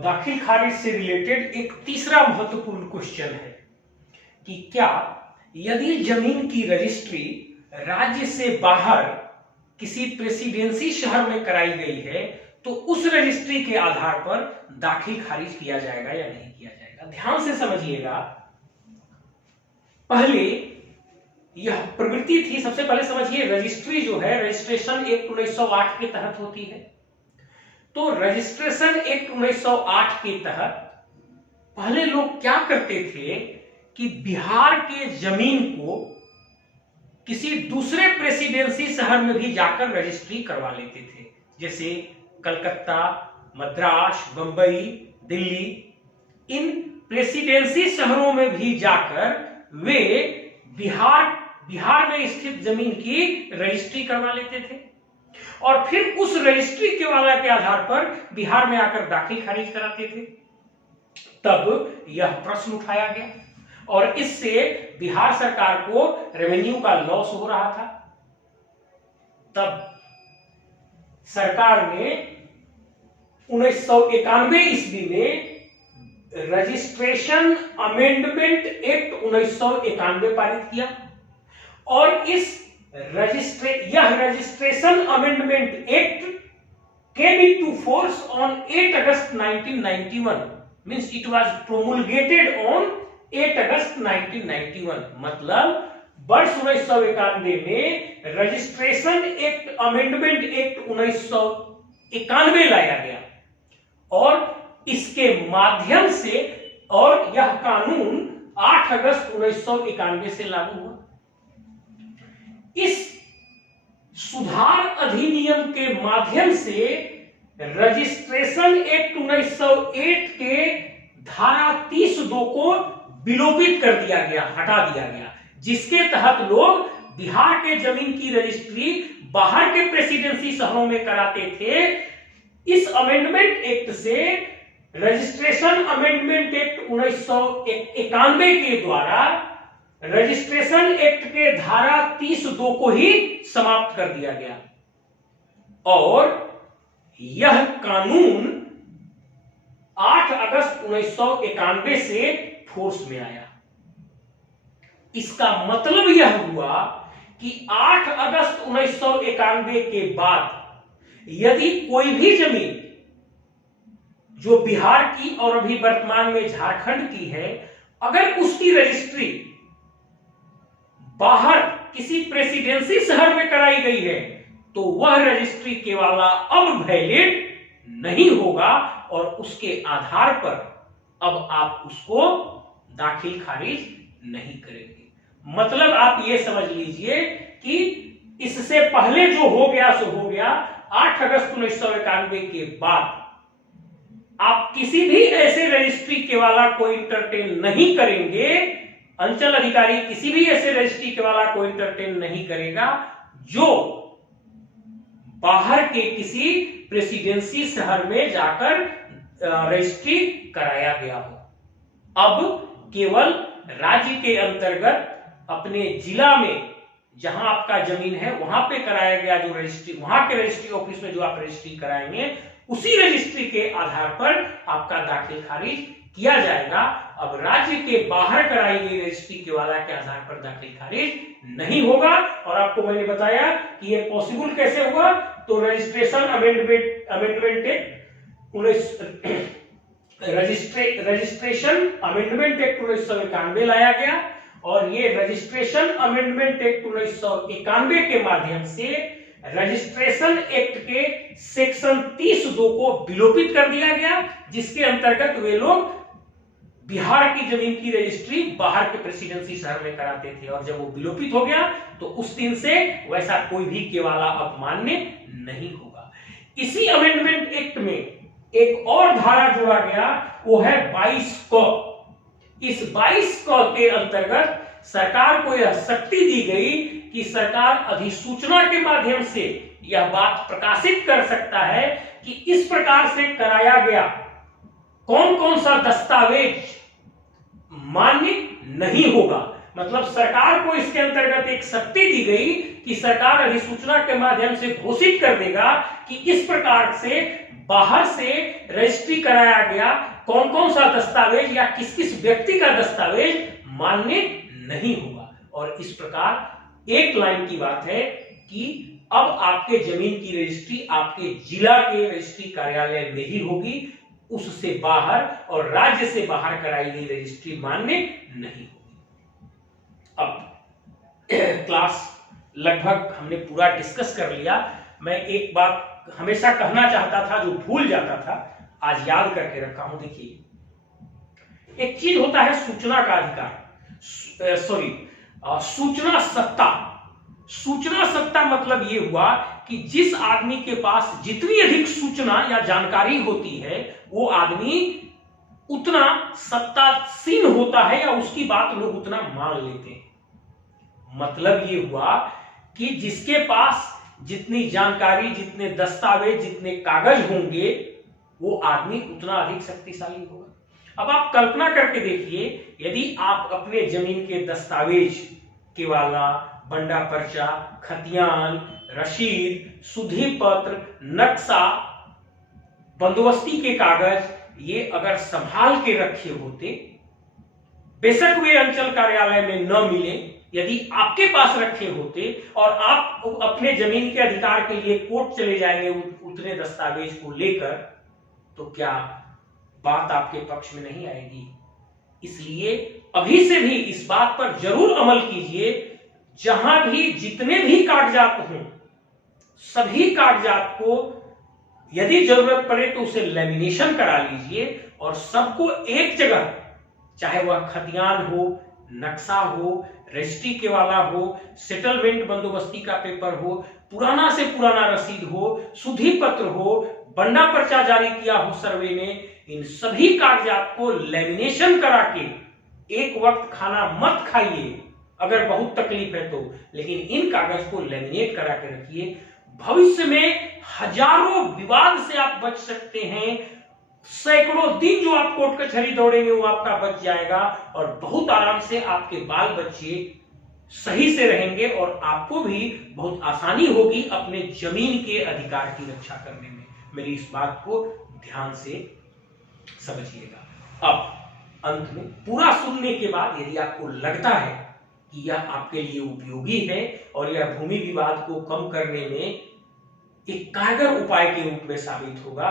दाखिल खारिज से रिलेटेड एक तीसरा महत्वपूर्ण क्वेश्चन है कि क्या यदि जमीन की रजिस्ट्री राज्य से बाहर किसी प्रेसिडेंसी शहर में कराई गई है तो उस रजिस्ट्री के आधार पर दाखिल खारिज किया जाएगा या नहीं किया जाएगा। ध्यान से समझिएगा। पहले यह प्रवृत्ति थी, सबसे पहले समझिए, रजिस्ट्री जो है रजिस्ट्रेशन एक्ट 1908 के तहत होती है। तो रजिस्ट्रेशन एक्ट 1908 के तहत पहले लोग क्या करते थे कि बिहार के जमीन को किसी दूसरे प्रेसिडेंसी शहर में भी जाकर रजिस्ट्री करवा लेते थे, जैसे कलकत्ता, मद्रास, बंबई, दिल्ली। इन प्रेसिडेंसी शहरों में भी जाकर वे बिहार में स्थित जमीन की रजिस्ट्री करवा लेते थे और फिर उस रजिस्ट्री के वाला के आधार पर बिहार में आकर दाखिल खारिज कराते थे। तब यह प्रश्न उठाया गया और इससे बिहार सरकार को रेवेन्यू का लॉस हो रहा था। तब सरकार ने 1991 ईस्वी में रजिस्ट्रेशन अमेंडमेंट एक्ट 1991 पारित किया और यह registration amendment act came into force on 8 August 1991, means it was promulgated on 8 August 1991। मतलब वर्ष 1991 में रजिस्ट्रेशन एक्ट अमेंडमेंट एक्ट 1991 लाया गया और इसके माध्यम से, और यह कानून 8 अगस्त 1991 से लागू हुआ। इस सुधार अधिनियम के माध्यम से रजिस्ट्रेशन एक्ट 1908 के धारा 30(2) को विलोपित कर दिया गया, हटा दिया गया, जिसके तहत लोग बिहार के जमीन की रजिस्ट्री बाहर के प्रेसिडेंसी शहरों में कराते थे। इस अमेंडमेंट एक्ट से रजिस्ट्रेशन अमेंडमेंट एक्ट 1991 के द्वारा रजिस्ट्रेशन एक्ट के धारा 30(2) को ही समाप्त कर दिया गया और यह कानून 8 अगस्त 1991 से फोर्स में आया। इसका मतलब यह हुआ कि 8 अगस्त 1991 के बाद यदि कोई भी जमीन जो बिहार की और अभी वर्तमान में झारखंड की है, अगर उसकी रजिस्ट्री बाहर किसी प्रेसिडेंसी शहर में कराई गई है तो वह रजिस्ट्री के वाला अब वैलिड नहीं होगा और उसके आधार पर अब आप उसको दाखिल खारिज नहीं करेंगे। मतलब आप ये समझ लीजिए कि इससे पहले जो हो गया सो हो गया। 8 अगस्त 1991 के बाद आप किसी भी ऐसे रजिस्ट्री के वाला को इंटरटेन नहीं करेंगे, अंचल अधिकारी किसी भी ऐसे रजिस्ट्री के वाला को इंटरटेन नहीं करेगा जो बाहर के किसी प्रेसिडेंसी शहर में जाकर रजिस्ट्री कराया गया हो। अब केवल राज्य के अंतर्गत अपने जिला में जहां आपका जमीन है वहां पे कराया गया जो रजिस्ट्री, वहां के रजिस्ट्री ऑफिस में जो आप रजिस्ट्री कराएंगे उसी रजिस्ट्री के आधार पर आपका दाखिल खारिज किया जाएगा। अब राज्य के बाहर कराई गई रजिस्ट्री के वाला के आधार पर दाखिल खारिज नहीं होगा। और आपको मैंने बताया कि ये पॉसिबल कैसे हुआ। तो registration amendment act registration amendment act 1991 लाया गया और ये रजिस्ट्रेशन अमेंडमेंट एक्ट 1991 के माध्यम से रजिस्ट्रेशन एक्ट के सेक्शन 30(2) को विलोपित कर दिया गया, जिसके अंतर्गत वे लोग बिहार की जमीन की रजिस्ट्री बाहर के प्रेसिडेंसी शहर में कराते थे, और जब वो विलोपित हो गया तो उस दिन से वैसा कोई भी केवाला अब मान्य नहीं होगा। इसी अमेंडमेंट एक्ट में एक और धारा जोड़ा गया, वो है 22 क। इस 22 क के अंतर्गत सरकार को यह शक्ति दी गई कि सरकार अधिसूचना के माध्यम से यह बात प्रकाशित कर सकता है कि इस प्रकार से कराया गया कौन कौन सा दस्तावेज मान्य नहीं होगा। मतलब सरकार को इसके अंतर्गत एक शक्ति दी गई कि सरकार अधिसूचना के माध्यम से घोषित कर देगा कि इस प्रकार से बाहर से रजिस्ट्री कराया गया कौन कौन सा दस्तावेज या किस किस व्यक्ति का दस्तावेज मान्य नहीं होगा। और इस प्रकार एक लाइन की बात है कि अब आपके जमीन की रजिस्ट्री आपके जिला के रजिस्ट्री कार्यालय में ही होगी, उससे बाहर और राज्य से बाहर कराई गई रजिस्ट्री मान्य नहीं होगी। अब क्लास लगभग हमने पूरा डिस्कस कर लिया। मैं एक बात हमेशा कहना चाहता था जो भूल जाता था, आज याद करके रखा हूं। देखिए, एक चीज होता है सूचना का अधिकार, सूचना सत्ता। सूचना सत्ता मतलब ये हुआ कि जिस आदमी के पास जितनी अधिक सूचना या जानकारी होती है वो आदमी उतना सत्तासीन होता है या उसकी बात लोग उतना मान लेते हैं। मतलब ये हुआ कि जिसके पास जितनी जानकारी, जितने दस्तावेज, जितने कागज होंगे वो आदमी उतना अधिक शक्तिशाली होगा। अब आप कल्पना करके देखिए, यदि आप अपने जमीन के दस्तावेज, केवाला, बंडा पर्चा, खतियान, रशीद, सुधी पत्र, नक्शा, बंदोबस्ती के कागज ये अगर संभाल के रखे होते, बेशक वे अंचल कार्यालय में न मिले, यदि आपके पास रखे होते और आप अपने जमीन के अधिकार के लिए कोर्ट चले जाएंगे उतने दस्तावेज को लेकर, तो क्या बात आपके पक्ष में नहीं आएगी। इसलिए अभी से भी इस बात पर जरूर अमल कीजिए, जहां भी जितने भी कागजात हों सभी कागजात को यदि जरूरत पड़े तो उसे लेमिनेशन करा लीजिए और सबको एक जगह, चाहे वह खतियान हो, नक्शा हो, रजिस्ट्री के वाला हो, सेटलमेंट बंदोबस्ती का पेपर हो, पुराना से पुराना रसीद हो, सुधी पत्र हो, बंडा पर्चा जारी किया हो सर्वे ने, इन सभी कागजात को लेमिनेशन करा के एक वक्त खाना मत खाइए अगर बहुत तकलीफ है तो, लेकिन इन कागज को लेमिनेट करा के रखिए। भविष्य में हजारों विवाद से आप बच सकते हैं। सैकड़ों दिन जो आप कोर्ट कचहरी दौड़ेंगे वो आपका बच जाएगा और बहुत आराम से आपके बाल बच्चे सही से रहेंगे और आपको भी बहुत आसानी होगी अपने जमीन के अधिकार की रक्षा करने में। मेरी इस बात को ध्यान से समझिएगा। अब अंत में पूरा सुनने के बाद यदि आपको लगता है कि यह आपके लिए उपयोगी है और यह भूमि विवाद को कम करने में एक कारगर उपाय के रूप में साबित होगा,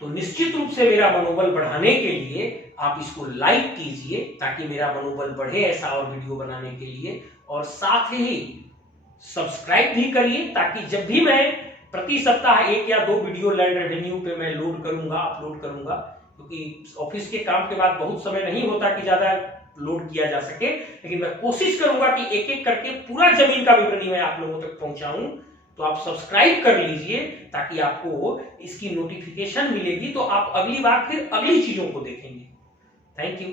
तो निश्चित रूप से मेरा मनोबल बढ़ाने के लिए आप इसको लाइक कीजिए ताकि मेरा मनोबल बढ़े ऐसा और वीडियो बनाने के लिए, और साथ ही सब्सक्राइब भी करिए ताकि जब भी मैं प्रति सप्ताह 1 या 2 वीडियो लैंड रेवेन्यू पे मैं लोड करूंगा, अपलोड करूंगा, क्योंकि ऑफिस के काम के बाद बहुत समय नहीं होता कि ज्यादा लोड किया जा सके, लेकिन मैं कोशिश करूंगा कि एक एक करके पूरा जमीन का विवरण मैं आप लोगों तक पहुंचाऊं। तो आप सब्सक्राइब कर लीजिए ताकि आपको इसकी नोटिफिकेशन मिलेगी, तो आप अगली बार फिर अगली चीजों को देखेंगे। Thank you.